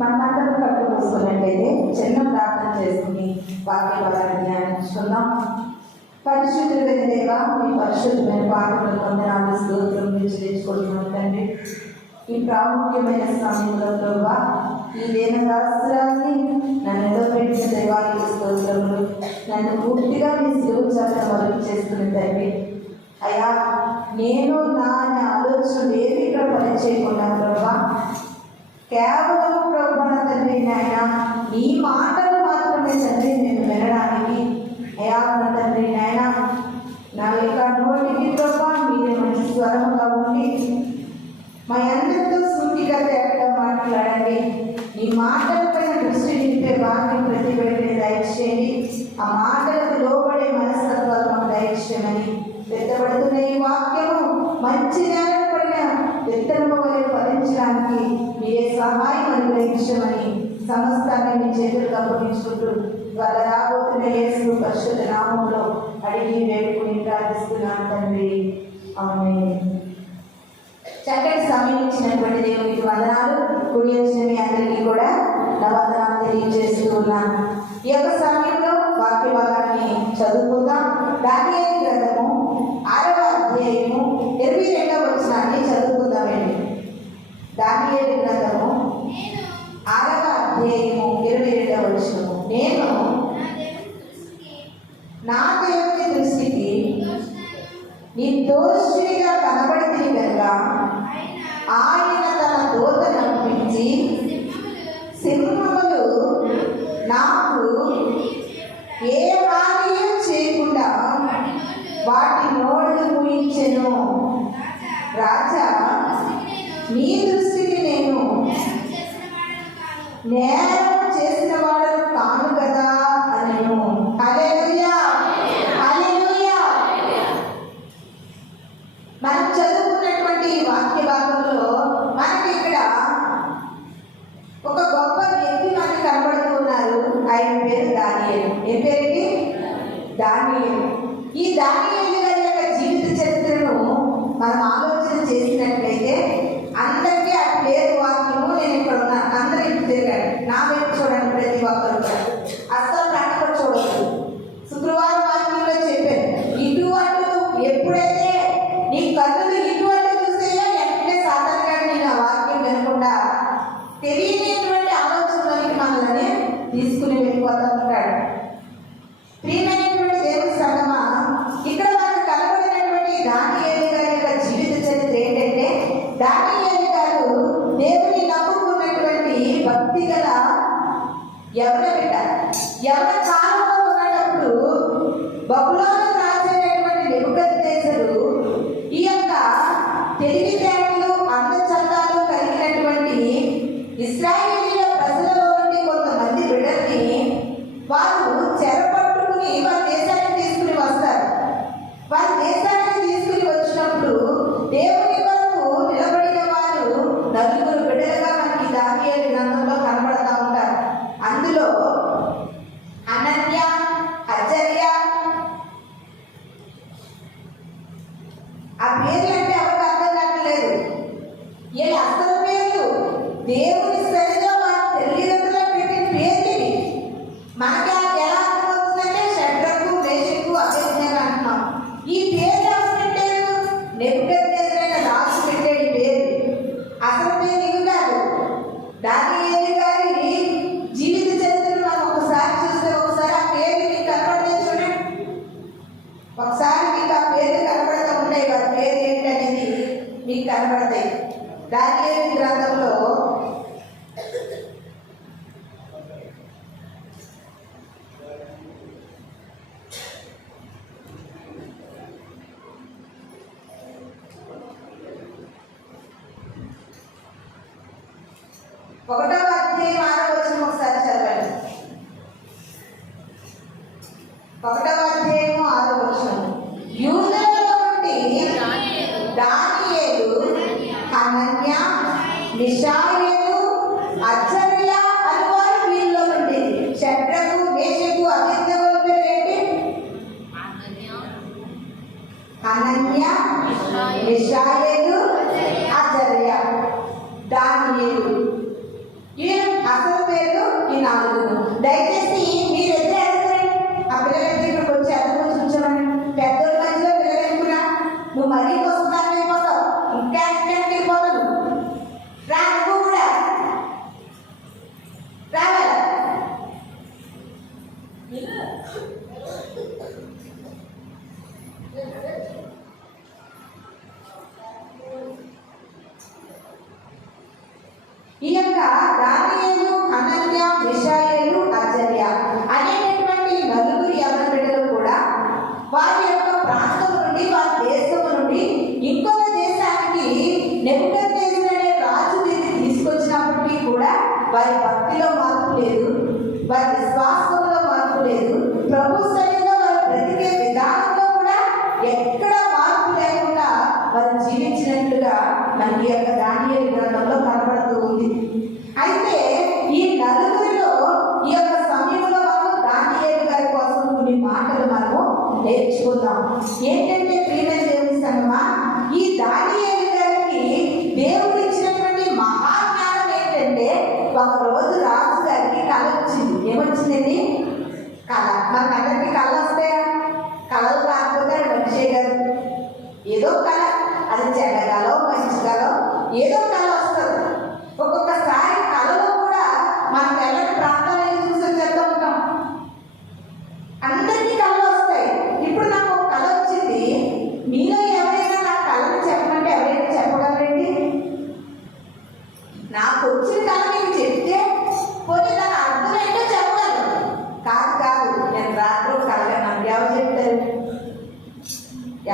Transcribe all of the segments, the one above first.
మనమందరం కట్టు మూసుకున్నట్లయితే చిన్న ప్రార్థన చేసుకుని వాక్య బలాన్ని ధ్యానించుకుందాం. పరిశుద్ధులైన దేవా, మీ పరిశుద్ధమైన పాటలు వందనాలు స్తోత్రం చెల్లించుకుంటున్నాం తండ్రి. ఈ ప్రాముఖ్యమైన సమయంలో ప్రభా, ఈ దేనదాస్త్రాన్ని నన్ను నిలబెట్టిన దేవాలయ స్తోత్రములు, నన్ను పూర్తిగా మీ శిలువచారణ వరకు చేస్తున్న తండ్రి. అయ్యా, నేను నా ఆలోచనలు ఏది ఇక్కడ పనిచేయకుండా ప్రభా, కేవలం ప్రభా తండ్రి నాయన నీ మాటలు మాత్రమే తండ్రి నేను వినడానికి. అయ్యా నా తండ్రి నాయన, నా యొక్క నోటికి ప్రభా మీరే మంచి స్వరముగా ఉండి మా అందరితో సూటిగా తేటగా మాట్లాడండి. నీ మాటలపైన దృష్టి నింపే భాగ్యం ప్రతి బిడ్డని దయచేయండి. ఆ మాటలకు లోబడే మనస్తత్వాలు మాకు దయచేయమని, వెత్తబడుతున్న ఈ వాక్యము మంచి నేల పడిన విత్తనము వలె ఫలించడానికి మీరే సహాయం అనుగ్రహించమని సమస్తాన్ని మీ చేతులకు అప్పగించుకుంటూ వాళ్ళ రాబోతున్న యేసు పరిశుద్ధ నామములో అడిగి వేడుకుని ప్రార్థిస్తున్నాను తండ్రి. ఆమేన్. చక్కటి సమయం ఇచ్చినటువంటి దేవునికి వందనాలు. కుడి వచ్చిన మీ అందరికీ కూడా నా వందనాలు తెలియజేస్తూ ఉన్నాను. ఈ యొక్క సమయంలో వాక్య భాగాన్ని చదువుకుందాం. దానియేలు గ్రంథము 6వ అధ్యాయము 22వ వచనాన్ని చదువుకుందామండి. దానియేలు గ్రంథము 6వ అధ్యాయము 22వ వచనము. నేను నా దేవుని దృష్టికి నిర్దోషిగా కనబడితే కనుక ఆయన తన దూతను పంపించి సింహములు నాకు ఏ హాని చేయకుండా వాటి నోళ్ళు మూయించెను. రాజా, నీ దృష్టికి నేను నేరం చేసిన వాడను కాను కదా అనెను. హల్లెలూయా, హల్లెలూయా. మనం చదువుకున్నటువంటి వాక్య భాగంలో మనకి ఇక్కడ ఒక గొప్ప వ్యక్తి మనకు కనబడుతూ ఉన్నారు. ఆయన పేరు దానియేలు. ఏం పేరేంటి? దానియేలు. ఈ దానియేలు గారి యొక్క జీవిత చరిత్రను మనం ఆలోచన చేసినట్లయితే అందరికీ ఆ పేరు వాక్యము నేను ఇక్కడ ఉన్నా అందరూ ఇంటి తిరగండి, నా వైపు చూడండి. ప్రతి ఒక్కరు అస్సలు కనపడి చూడదు. శుక్రవారం వాక్యంలో చెప్పాను, ఇటు అటు ఎప్పుడైతే నీ కన్నులు ఇటు అటు చూసేయో వెంటనే సాధారణంగా నేను ఆ వాక్యం వినకుండా తెలియనటువంటి ఆలోచనలకి మనల్ని తీసుకుని వెళ్ళిపోతూ ఉంటాడు. ప్రియమైనటువంటి దేవుని సంగమా, ఇక్కడ మనకు కనబడినటువంటి దానియేలు గారి యొక్క జీవిత చరిత్ర ఏంటంటే, దానియేలు గారు దేవుని నమ్ముకున్నటువంటి భక్తి గల యవన బిడ్డ. యవన కాలంలో ఉన్నప్పుడు బబులోను రాజైనటువంటి నెబుకద్నెజరు ఈ యొక్క తెలివితేటలు అందచందాలు కలిగినటువంటి ఇశ్రాయేలీయుల ప్రజలలో నుండి కొంతమంది బిడ్డల్ని వారు చెరపట్టుకుని వారి దేశానికి తీసుకుని వస్తారు. వారి దేశానికి తీసుకుని వచ్చినప్పుడు దేవుని కొరకు నిలబడిన వారు నలుగురు బిడ్డలుగా మనకి దానియేలు గ్రంథంలో కనబడతా ఉంటారు. అందులో అనన్య, అజర్య, ఆ పేర్లు అంటే ఎవరికి అర్థం కావట్లేదు. వీళ్ళ అసలు పేర్లు దేవుని సరిగా వారి తల్లిదండ్రులు పెట్టిన పేర్లు. మనకి ఎలా అర్థమవుతుందంటే షడ్రకు, మేషకు, అబేద్నెగో అంటున్నాం. ఈ పేర్లు ఎవరు పెట్టారు? నెబుకద్నెజరైన రాజు పెట్టాడు ఈ పేరు. అసలు పేరు ఇవి కాదు. దానియేలు గారి జీవిత చరిత్రను మనం ఒకసారి చూస్తే, ఒకసారి ఆ పేరు మీకు కనపడితే చూడండి. ఒకసారి మీకు ఆ పేరు కనబడుతూ ఉంటాయి. వారి పేరు ఏంటనేది మీకు కనబడతాయి. దానియేలు గ్రంథంలో ఒకటవ అధ్యాయం 6వ వచనం ఒకసారి చదవండి. 1వ అధ్యాయము 6వ వచనం. యూదులలో నుండి దానియేలు, అనన్య, మిషాయేలు, అజర్య అనువారు వీళ్ళలో నుండి. షడ్రకు, మేషకు, అబేద్నెగోల పేరేంటి? అనన్య, మిషాయేలు, అజర్య, దానియేలు. దానియేలు, హనన్య, మిషాయేలు, అజర్య అనేటటువంటి నలుగురు యవన బిడ్డలు కూడా వారి యొక్క ప్రాంతం నుండి, వారి దేశం నుండి ఇంకొక దేశానికి నెబుకద్నెజరు అనే రాజు దీన్ని తీసుకొచ్చినప్పటికీ కూడా వారి భక్తిలో మార్పు లేదు, వారి విశ్వాసంలో మార్పు లేదు, ప్రభు సన్నిధిలో వారు బ్రతికే విధానంలో కూడా ఎక్కడ మార్పు లేకుండా వారు జీవించినట్లుగా మనకి యొక్క దానియేలు గ్రంథంలో కనబడుతూ ఉంది. అయితే ఈ నలుగురిలో ఈ యొక్క సమయంలో మనము దానియేలు గారి కోసం కొన్ని మాటలు మనము నేర్చుకుందాం. ఏంటంటే ప్రియమైన దేవుని సంగమా, ఈ దానియేలు గారికి దేవుడు ఇచ్చినటువంటి మహాజ్ఞానం ఏంటంటే, ఒక రోజు రాజు గారికి కళ వచ్చింది. ఏమొచ్చిందండి? కళ. మనకందరికి కళ వస్తాయా? కళలు కాకపోతే అది మనిషే కాదు, ఏదో కళ, అది చెడ్డగాలో మంచిగాలో ఏదో కళ వస్తుంది. ఒక్కొక్కసారి కళలో కూడా మనం ఎలాంటి ప్రాంతాలను చూసి చెప్తూ ఉంటాం. అందరికీ కళలు వస్తాయి. ఇప్పుడు నాకు ఒక కళ వచ్చింది, మీలో ఎవరైనా నా కళను చెప్పమంటే ఎవరైనా చెప్పగలరండి? నాకు వచ్చిన కళ మీకు చెప్తే పోనీ దాని అర్థం ఏంటో చెప్పగలరు. కాదు, నేను రాత్రి కళ నాకు ఎవరు చెప్తారు?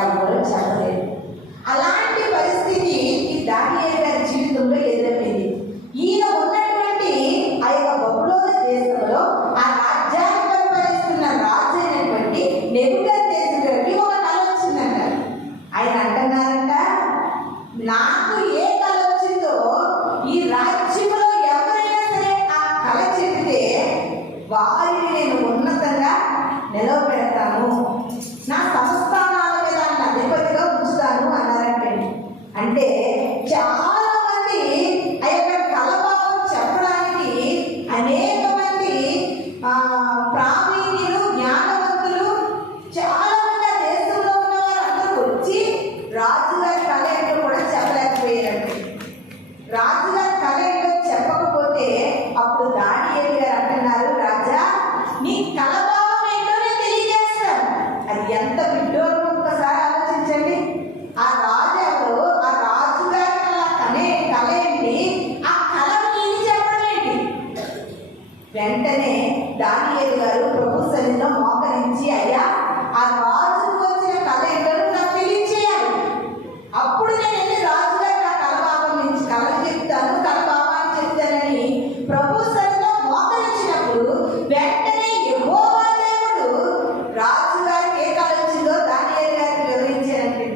ఎవరు చెప్పలేదు. అలాంటి పరిస్థితి ఈ దానియేలు గారి జీవితంలో ఎదురైంది. ఈయన ఉన్నటువంటి ఆ యొక్క బబులోను దేశంలో ఆ రాజ్యాన్ని పరిపాలిస్తున్న రాజు అయినటువంటి నెబుకద్నెజరు గారికి ఒక కళ వచ్చిందంట. ఆయన అంటున్నారంట, నాకు ఏ కళ వచ్చిందో ఈ రాజ్యంలో ఎవరైనా సరే ఆ కళ చెబితే వారిని నేను ఉన్నతంగా నిలవబెడతాను, నా సంస్థానాల మీద అధిపతిగా ఉంచుతాను అన్నారంటే. అంటే చాలా మంది ఆ యొక్క కలభావం చెప్పడానికి అనేక మంది ప్రావీణ్యులు, జ్ఞానవంతులు చాలా మంది ఆ దేశంలో ఉన్న వారందరూ వచ్చి రాజుగారి కళ ఏంటో కూడా చెప్పలేకపోయారండి. రాజుగారి కళ ఏంటో చెప్పకపోతే అప్పుడు దానియేలు గారు అంటున్నారు, రాజా నీ కలభావం ఏంటో నేను తెలియజేస్తాను. అది ఎంత విడ్డూరం ఒక్కసారి ఆలోచించండి. ఆ రాజు ఎవరు? ఆ రాజుగారి కళ ఏంటి? ఆ కళను ఈయన చెప్పడం ఏంటి? వెంటనే దానియేలు గారు ప్రభు సన్నిధిలో మోకరించి, అయ్యా ఆ రాజుకు వచ్చిన కళ ఏంటో నాకు తెలియచేయాలి, అప్పుడు నేను వెళ్ళి రాజుగారికి ఆ కళభావం నుంచి కళలు చెప్తాను, కళభావాన్ని చెప్తానని ప్రభు సన్నిధిలో మోకరించినప్పుడు వెంటనే యెహోవా దేవుడు రాజుగారికి ఏ కళ వచ్చిందో దానియేలు గారికి వివరించారంటే.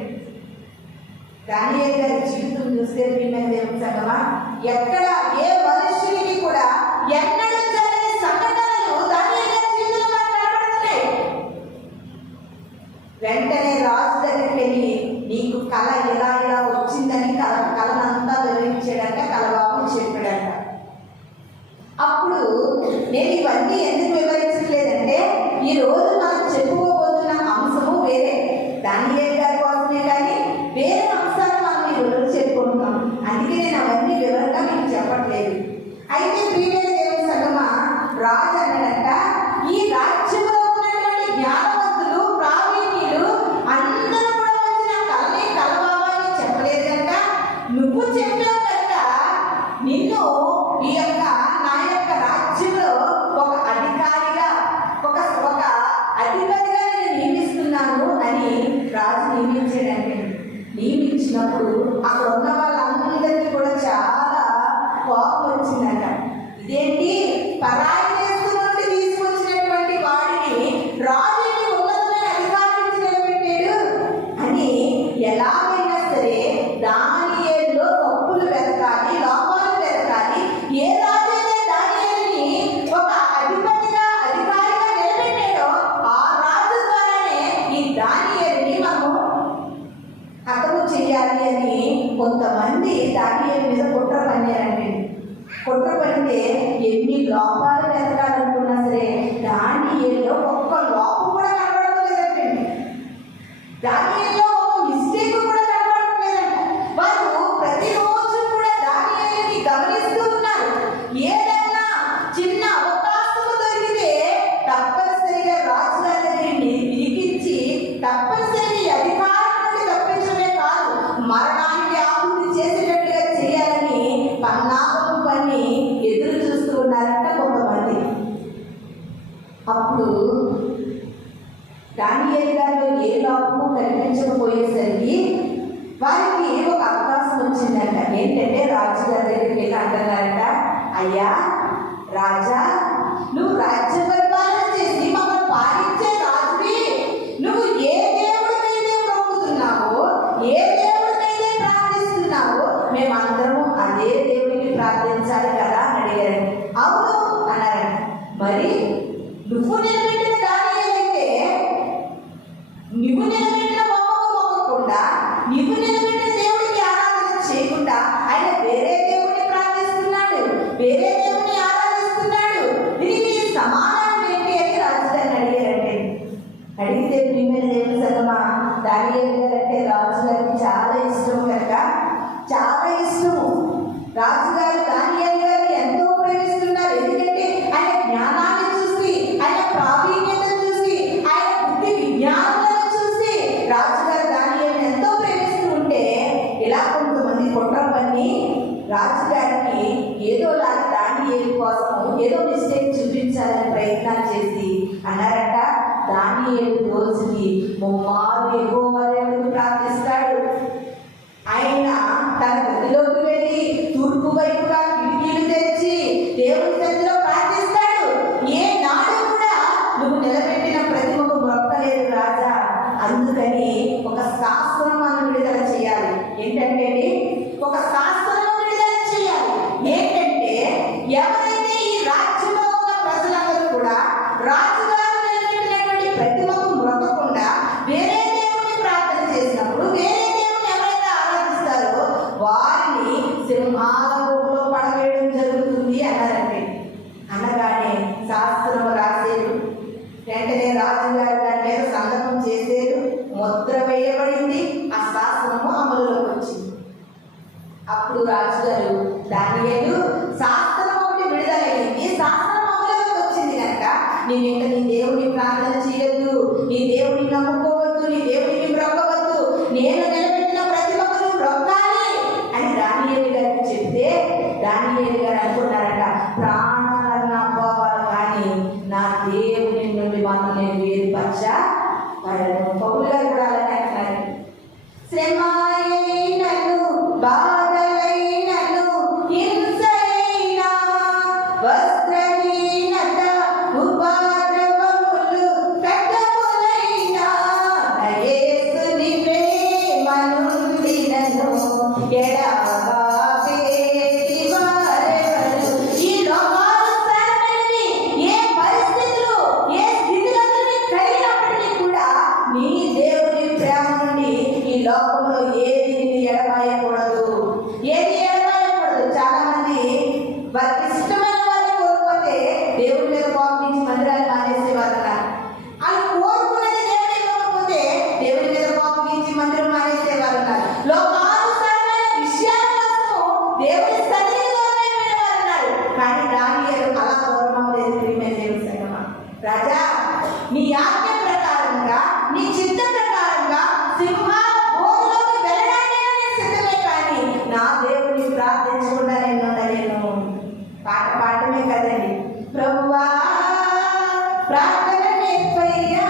దానియేలు గారి జీవితం చూస్తే ప్రియమైన దేవుని సంగమా, ఎక్కడ ఏ మనుష్యునికి కూడా ఎన్నడూ జరగని సంఘటనలు దానియేలు గారి జీవితంలో మనకు కనబడుతున్నాయి. వెంటనే రాజు దగ్గరికి వెళ్ళి నీకు కళ ఇలా ఇలా వచ్చిందని కళనంతా వివరించాడంట, కళభావం చెప్పాడంట. అప్పుడు నేను ఇవన్నీ ఎందుకు వివరించట్లేదంటే, ఈ రోజు మనం చెప్పుకోబోతున్న అంశము వేరే, దానియేలు గారి కోసమే కానీ వేరే అంశాలు మనం ఈ రోజు చెప్పుకుంటున్నాం. అందుకే నేను అవన్నీ వివరంగా మీకు చెప్పట్లేదు. అయితే ప్రియమైన దేవుని సంగమా, రాజు అన్నాడంట, ఈ రాజ్యంలో ఉన్నటువంటి జ్ఞానవంతులు, ప్రావీణ్యులు అందరూ కూడా వచ్చిన కళని, కళభావాన్ని చెప్పలేదంట. నువ్వు చెప్పావు కనుక నిన్ను ఈ యొక్క నా యొక్క రాజ్యంలో ఒక అధికారిగా, ఒక అధిపతిగా నేను నియమిస్తున్నాను అని రాజు నియమించాడంటే. నియమించినప్పుడు అక్కడ ఉన్న వాళ్ళందరికీ కూడా చాలా కోపం వచ్చిందంట. ఇదేంటి, పరాయి దేశం నుండి తీసుకొచ్చినటువంటి వాడిని రాజుని ఉన్నతమైన అధికారాన్ని నిలబెట్టాడు అని ఎలాగైనా సరే దానియేలులో తప్పులు వెతకాలి, లోపాలు వెతకాలి. ఏ రాజైతే దానియేలుని ఒక అధిపతిగా, అధికారిగా నిలబెట్టాడో ఆ రాజు ద్వారానే ఈ దానియేలుని మనము హతము చేయాలి అని కొంతమంది దానియేలు మీద కుట్ర పన్నారండి. కుట్ర పడితే ఎన్ని లోపాలు వెతకాలనుకున్నా సరే దానియేలులో ఒక్క లోపం కూడా కనబడలేదండి. దానియేలులో ఒక మిస్టేక్ కూడా కనబడలేదంట. వారు ప్రతిరోజు కూడా దానియేలుని గమనిస్తూ ఉన్నారు. ఏదైనా చిన్న అవకాశము దొరికితే తప్పనిసరిగా రాజుగారి దగ్గరికి వినిపించి తప్పనిసరిగా అధికారం నుండి తప్పించడమే కాదు, మరణానికి ఆహుతి చేసేటట్టుగా చేయాలని పన్నాగం పని అప్పుడు దానియేలు గారిలో ఏ లోపము కనిపించకపోయేసరికి వారికి ఒక అవకాశం వచ్చిందంట. ఏంటంటే రాజుగారి దగ్గరికి వెళ్ళి అంటున్నారంట, అయ్యా రాజా, నువ్వు రాజ్య పరిపాలన చేసి మమ్మల్ని పాలించే రాజువి, నువ్వు ఏ దేవుడినైతే మొక్కుతున్నావో, ఏ దేవుడినైతే ప్రార్థిస్తున్నావో మేమందరము అదే దేవుడిని ప్రార్థించాలి కదా అని అడిగారండి. అవును అన్నారండి. మరి నువ్వు నిలబెట్టిన దానియేలైతే నువ్వు నిలబెట్టిన బొమ్మకు మొక్కకుండా, నువ్వు నిలబెట్టిన దేవుడికి ఆరాధన చేయకుండా ఆయన వేరే దేవుడిని ప్రార్థిస్తున్నాడు, వేరే దేవుడిని ఆరాధిస్తున్నాడు. దీనికి సమాధానం ఏంటి అని రాజుగారిని అడిగారంటే, అడిగితే ప్రియమైన దేవుని సంగమా, దానియేలు గారు అంటే రాజుగారికి చాలా ఇష్టం కనుక, చాలా ఇష్టము. రాజుగారు దానియేలు గారిని ఎంతో ప్రేమిస్తున్నారు. ఎందుకంటే ఆయన జ్ఞానాన్ని చూసి, ఆయన ప్రావీణ్యతను చూసి, ఆయన బుద్ధి విజ్ఞానాలను చూసి రాజుగారు దానియేలుని ఎంతో ప్రేమిస్తూ ఉంటే, ఇలా కొంతమంది కుట్రవన్నీ రాజుగారికి ఏదోలాగా దానియేలు కోసం ఏదో మిస్టేక్ చూపించాలని ప్రయత్నాలు చేసి అన్నారట, దానియేలు రోజుకి 3 యెహోవా దేవుడిని ప్రార్థిస్తాడు. ఆయన తన గదిలోకి వెళ్ళి తూర్పు వైపుగా కిటికీలు తెరిచి దేవుడి సన్నిధిలో ప్రార్థిస్తాడు. ఏ నాడు కూడా నువ్వు నిలబెట్టిన ప్రతిమకు మొక్కలేదు రాజా. అందుకని ఒక శాస్త్రం మనం విడుదల చేయాలి. ఏంటంటే ఒక శాస్త్రం విడుదల చేయాలి. ఏంటంటే ఎవరైతే ఈ రాజ్యంలో ఉన్న ప్రజలందరూ కూడా రాజుగారు నిలబెట్టినటువంటి ప్రతిమకు మొక్కకుండా వేరే దేవుడిని ప్రార్థన చేసినప్పుడు, వేరే దేవుడిని ఎవరైతే ఆరాధిస్తారో వారిని సింహాలలో పడవేయడం జరుగుతుంది అన్నారండి. అనగానే శాస్త్రం రాసేరు. వెంటనే రాజుగారు దాని మీద సంతకం చేసేరు. ముద్ర వేయబడింది. ఆ శాస్త్రము అమలులోకి వచ్చింది. అప్పుడు రాజుగారు దానియేలు, శాస్త్రం ఒకటి విడుదలయ్యింది, శాస్త్రం అమలులోకి వచ్చింది కనుక నేను ఇంకా నీ దేవుడిని ప్రార్థన చేయొద్దు, నీ దేవుడిని నమ్ముకోవద్దు, నీ దేవుడిని బ్రొక్కవద్దు, నేను నిలబెట్టిన ప్రతిమకు నువ్వు బ్రొక్కాలి అని దానియేలు గారికి చెప్తే, దానియేలు గారు అనుకున్నారట, ప్రాణాలన్నా పోవాలి కానీ నా దేవుని నుండి మాత్రం నేను వేరుపరచబడను. పౌలు గారు కూడా అలానే అంటున్నారు, శ్రమయైనను బాధలైనను హింసైన వస్త్రహీనత ఉపద్రవములు కట్టములైన యేసుని ప్రేమ నుండి నన్ను ఎడబాపేటి వారెవరు. ఈ లోకానుసారమైనవి ఏ పరిస్థితులు, ఏ స్థితిగతులు కలిగినప్పటికీ కూడా నీ దేవుని ప్రేమ నుండి ఈ లోకంలో ఏది ఎడబాయకూడదు, ఏది ఎడబాయకూడదు. చాలా మంది వారికి ఇష్టమైన వారిని కోరుకుంటే దేవుడి మీద కోపించి మందిరాలు మానేసేవారు ఉన్నారు. వాళ్ళు కోరుకున్నది దేవుడు ఇవ్వకపోతే దేవుడి మీద కోపించి మందిరం మానేసేవారు ఉన్నారు. లోకానుసారమైన విషయాల కోసం దేవుడి సన్నిధిలో దూరమైన వారు ఉన్నారు. కానీ దానియేలు అలా దూరం అవ్వలేదు. ప్రియమైన దేవుని సంగమా, రాజా నీ ఆజ్ఞ ప్రకారంగా, నీ చిత్త ప్రకారంగా సింహాల బోధలోకి వెళ్ళడానికి నేను సిద్ధమే, కానీ నా దేవుడిని ప్రార్థించకుండా నేను ఉండలేను. పాట పాడమే కదండి, ప్రభువా ప్రార్థన నేర్పయ్యా,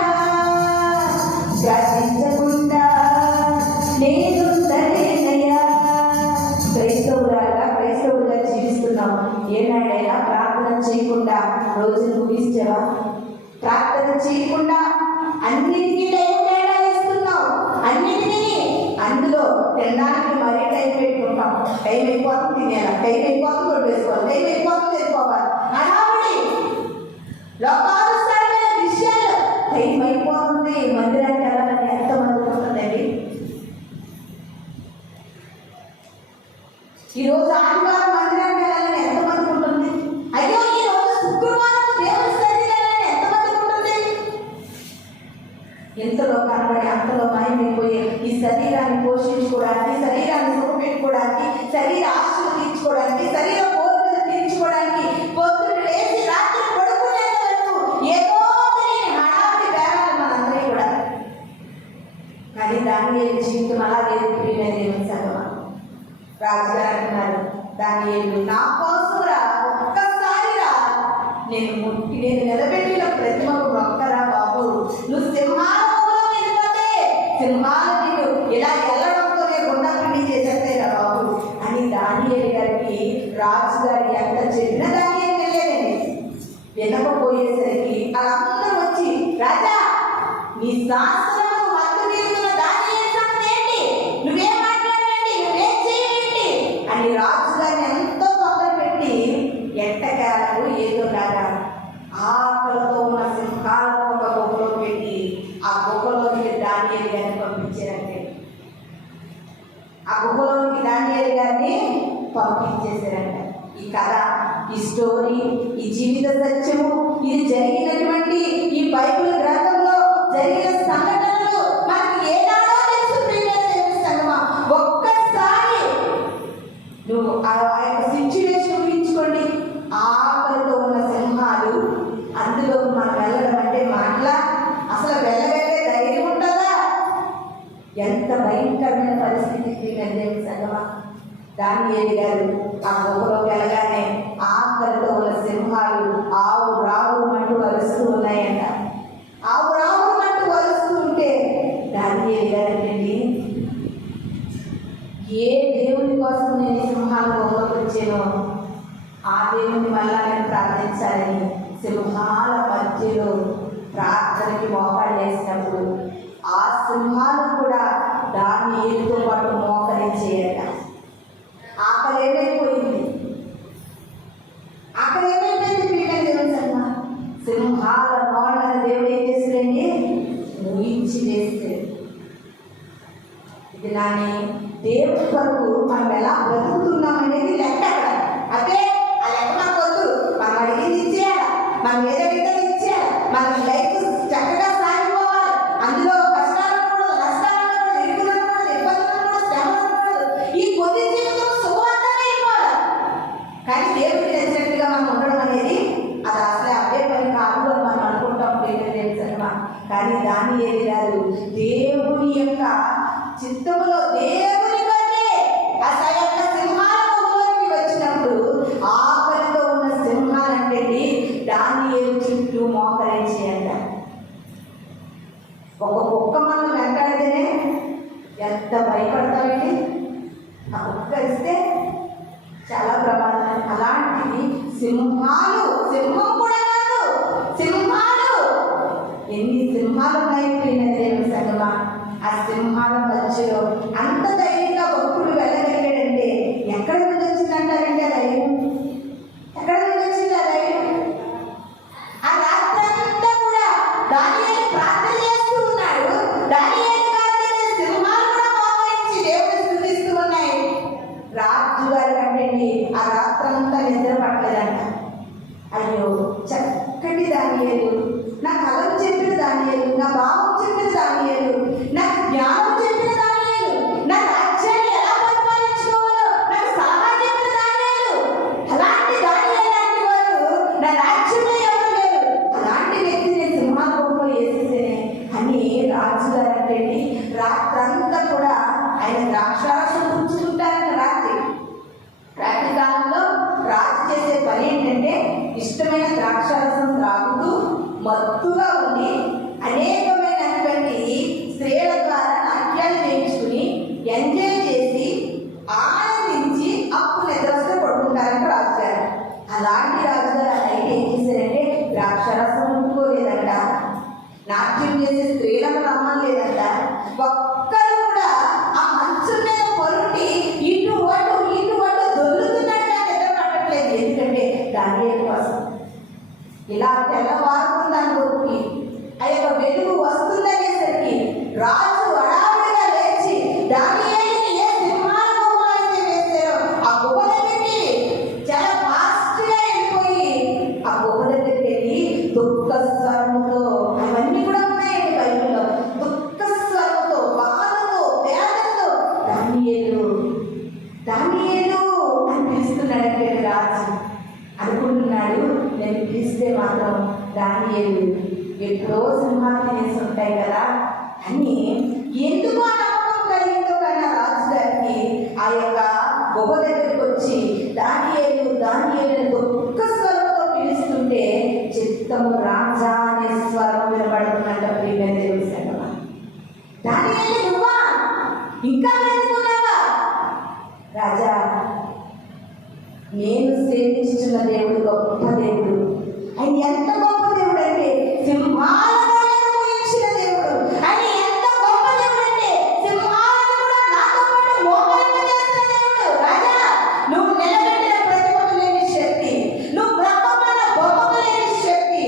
ప్రార్థించకుండా నేనుండలేనయ్యా. క్రైస్తవులుగా జీవిస్తున్నాం. ఏనాడైనా ప్రార్థన చేయకుండా రోజులు ముగిస్తావా? ప్రార్థన చేయకుండా అన్నిటికీ టైం కేటాయిస్తున్నావు. అన్నిటినీ అందులో తినడానికి మరీ టైం పెట్టుకుంటాం. టైం అయిపోతుంది తినేలా, టైం అయిపోతుంది కొట్టేసుకోవాలి, టైం అయిపోతుంది తెచ్చుకోవాలి. హడావుడి లోకానుసారమైన విషయాలు టైం అయిపోతుంది. మందిరానికి వెళ్ళాలని ఎంతమంది ఉంటుందండి? ఈరోజు ఆదివారం మందిరానికి వెళ్ళాలని ఎంతమందికి ఉంటుంది? అయ్యో ఈ రోజు శుక్రవారం దేవుని సన్నిధికి వెళ్ళాలని ఎంతమందికి ఉంటుంది? ఎంతలో కనబడి అంతలో మాయమైపోయే ఈ శరీరాన్ని పోషించుకోవడానికి, శరీరాన్ని సుఖపెట్టుకోవడానికి, శరీర ఆశలు తీర్చుకోవడానికి, శరీర కోరికలు తీర్చుకోవడానికి పొద్దున్న లేచి రాత్రి పడుకునేంత వరకు ఏదో తెలియని హడావిడి వేరాలు మనందరి కూడా. కానీ దానియేలు జీవితం అలా లేదు. ప్రియమైన దేవుని సంగమా, రాజుగారు అంటున్నారు, దానియేలు నా కోసం రా, ఒక్కసారి రా, నేను నిలబెట్టిన ప్రతిమకు ఆకలితో ఉన్న సింహాలను ఒక గుహలో పెట్టి ఆ గుహలోకి దానియేలు గారిని పంపించారంటే, ఆ గుహలోకి దానియేలు గారిని పంపించేశారంట. ఈ కథ, ఈ స్టోరీ, ఈ జీవిత సత్యము, ఇది జరిగినటువంటి ఈ బైబిల్ గ్రంథంలో జరిగిన సంఘటనలు మనకి ఏనాడో తెలుసు. ఒక్కసారి నువ్వు ఆ యొక్క సిచ్యువేషన్ ఊహించుకోండి. ఆకలితో ఉన్న సింహాలు, అందులో మనం వెళ్ళడం అంటే మాటలా? అసలు వెళ్ళగలిగే ధైర్యం ఉంటుందా? ఎంత భయంకరమైన పరిస్థితి సంగమా. దానియేలు గారు ఆ గుహలోకి వెళ్ళగానే ఆకలితో ఉన్న సింహాలు ఆవు రావుమంటూ వరుస్తూ ఉన్నాయంట. ఆవు రావుమంటూ వరుస్తూ ఉంటే దానియేలు గారండి, ఏ దేవుని కోసం నేను సింహాల గుహలోకి వచ్చానో ఆ దేవుని వల్ల నేను ప్రార్థించాలని సింహాల మధ్యలో ప్రార్థనకి మోకాళ్ళు వేసినప్పుడు ఆ సింహాలు కూడా దానియేలుతో పాటు మోకరించేయట. ఆకలి ఏమైపోయింది? ఆకలి ఏమైపోయింది? పిల్లలు దేవుని సన్మా సింహాల నోళ్ళని దేవుడు ఏం చేశాడండి? ముయించి వేస్తే. ఇది నాని దేవుడి కొరకు మనం ఎలా బ్రతుకుతున్నాం అనేది లెక్క. అదే ఆ లెక్క మనకు వద్దు. మనం అడిగింది ఇచ్చేయాలి, మనం ఏదైతే ఇచ్చేయాలి, మన లైఫ్ చక్కగా సాగిపోవాలి. అందులో కష్టాలు ఉండకూడదు, నష్టాలు ఉండకూడదు, ఇరుకులు ఉండకూడదు, ఇబ్బందులు ఉండకూడదు, శ్రమలు ఉండకూడదు. ఈ కొద్ది జీవితం శుభవంతంగా అయిపోవాలి. కానీ దేవుడికి నచ్చినట్టుగా మనం ఉండడం అనేది అది అసలే అదే పని కాదు అని మనం అనుకుంటాం. తెలుసా? కానీ దానియేలు గారు దేవుని యొక్క చిత్తములో దేవుని కంటే అసలు సింహాల గుహలోకి వచ్చినప్పుడు ఆకలితో ఉన్న సింహాలంటే దానియేలు చుట్టూ మోకరించేయంట. ఒక కుక్క మనం వెంటాడితేనే ఎంత భయపడతామండి. ఆ కుక్క ఇస్తే చాలా ప్రమాదం. అలాంటిది సింహాలు, సింహం కూడా కాదు, సింహాలు, ఎన్ని సింహాలు ఉన్నాయి దేవుని సంగమా. ఆ సింహాల మధ్యలో అంత ధైర్యంగా భక్తుడు వెళ్ళగలిగాడంటే ఎక్కడ నుంచి వచ్చిందంటారంటే ఆ ధైర్యం ఎక్కడ నుంచి వచ్చింది? ఆ ధైర్యం ఆ రాత్రంతా కూడా దానియేలు ప్రార్థన చేస్తూ ఉన్నాడు. దానియేలు కాదు, సింహాలు కూడా మోకరించి దేవుని స్తుతిస్తూ ఉన్నాయి. రాజు గారు కంటండి ఆ రాత్రంతా నిద్ర పట్టలేదంట. అయ్యో చక్కటి దానియేలు, నా కలం చెప్పిన దానియేలు, నా భావం చెప్పిన దానియేలు, నాకు జ్ఞానం చెప్పిన దానియేలు, నా రాజ్యాన్ని ఎలా పరిపాలించుకోవాలో నాకు సలహా చెప్పిన దానియేలు, అలాంటి దానియేలు లాంటి వారు నా రాజ్యంలో ఎవరు లేరు. అలాంటి వ్యక్తి నేను సింహాల గుహలో వేసేసేనే అని రాజుగారు అంటే రాత్రంతా కూడా ఆయన ద్రాక్షారసం పుచ్చుకుంటారని రాత్రి కాలంలో రాజు చేసే పని ఏంటంటే ఇష్టమైన ద్రాక్షారసం త్రాగుతూ మత్తుగా ఉండి అనేకమైనటువంటి స్త్రీల ద్వారా నాట్యాలు చేయించుకుని ఎంజాయ్ చేసి ఆనందించి అప్పుడు నిద్ర వస్తే పడుకుంటారంట రాజుగారు. అలాంటి రాజుగారు ఆ నైట్ ఏం చేశారంటే ద్రాక్షారసం ఉంటుకోలేదంట, నాట్యం చేసే స్త్రీలను రమ్మలేదంట. ఒక్కరు కూడా ఆ మంచం మీద పరుండి ఇటు అటు దొల్లుతున్నట్టు నిద్ర పట్టట్లేదు. ఎందుకంటే దానియేలు కోసం ఇలా తెల్లవారుతుందని కొరికి ఆ యొక్క వెలుగు వస్తుందనేసరికి రాజు హడావుడిగా లేచి దానియేలుని ఏ సింహాల గుహలో అయితే వేశారో ఆ గుహ దగ్గరికి చాలా ఫాస్ట్గా వెళ్ళిపోయి ఆ గుహ దగ్గరికి వెళ్ళి దుఃఖ స్వరముతో, అవన్నీ కూడా ఉన్నాయండి బైబిల్లో, దుఃఖ స్వరముతో, బాధతో, వేదనతో దానియేలు అని పిలుస్తున్నాడంటే రాజు అనుకుంటున్నాడు, నేను పిలిస్తే మాత్రం దానియేలు ఎప్పుడో సింహాలు తినేసి ఉంటాయి కదా అని ఎందుకు ఆ నమ్మకం కలిగిందో. కానీ రాజు గారికి ఆ యొక్క గుహ దగ్గరికి వచ్చి దానియేలు దుఃఖ స్వరంతో పిలుస్తుంటే చిత్తము రాజా అనే స్వరం వినబడుతున్నట్ట. ప్రియమైన దేవుని సంగమా, దానియేలు నువ్వా? ఇంకా వెతుకున్నావా? రాజా, నేను సేవించున్న దేవుడు గొప్ప దేవుడు. ఆయన ఎంత గొప్ప దేవుడు అంటే సింహాలను పూజించిన దేవుడు. ఆయన ఎంత గొప్ప దేవుడు అంటే సింహాలను కూడా నాతో పాటు మోకరింపజేసిన దేవుడు. రాజా, నువ్వు నిలబెట్టిన ప్రతిమకు లేని శక్తి, నువ్వు బ్రహ్మమైన బొమ్మకు లేని శక్తి,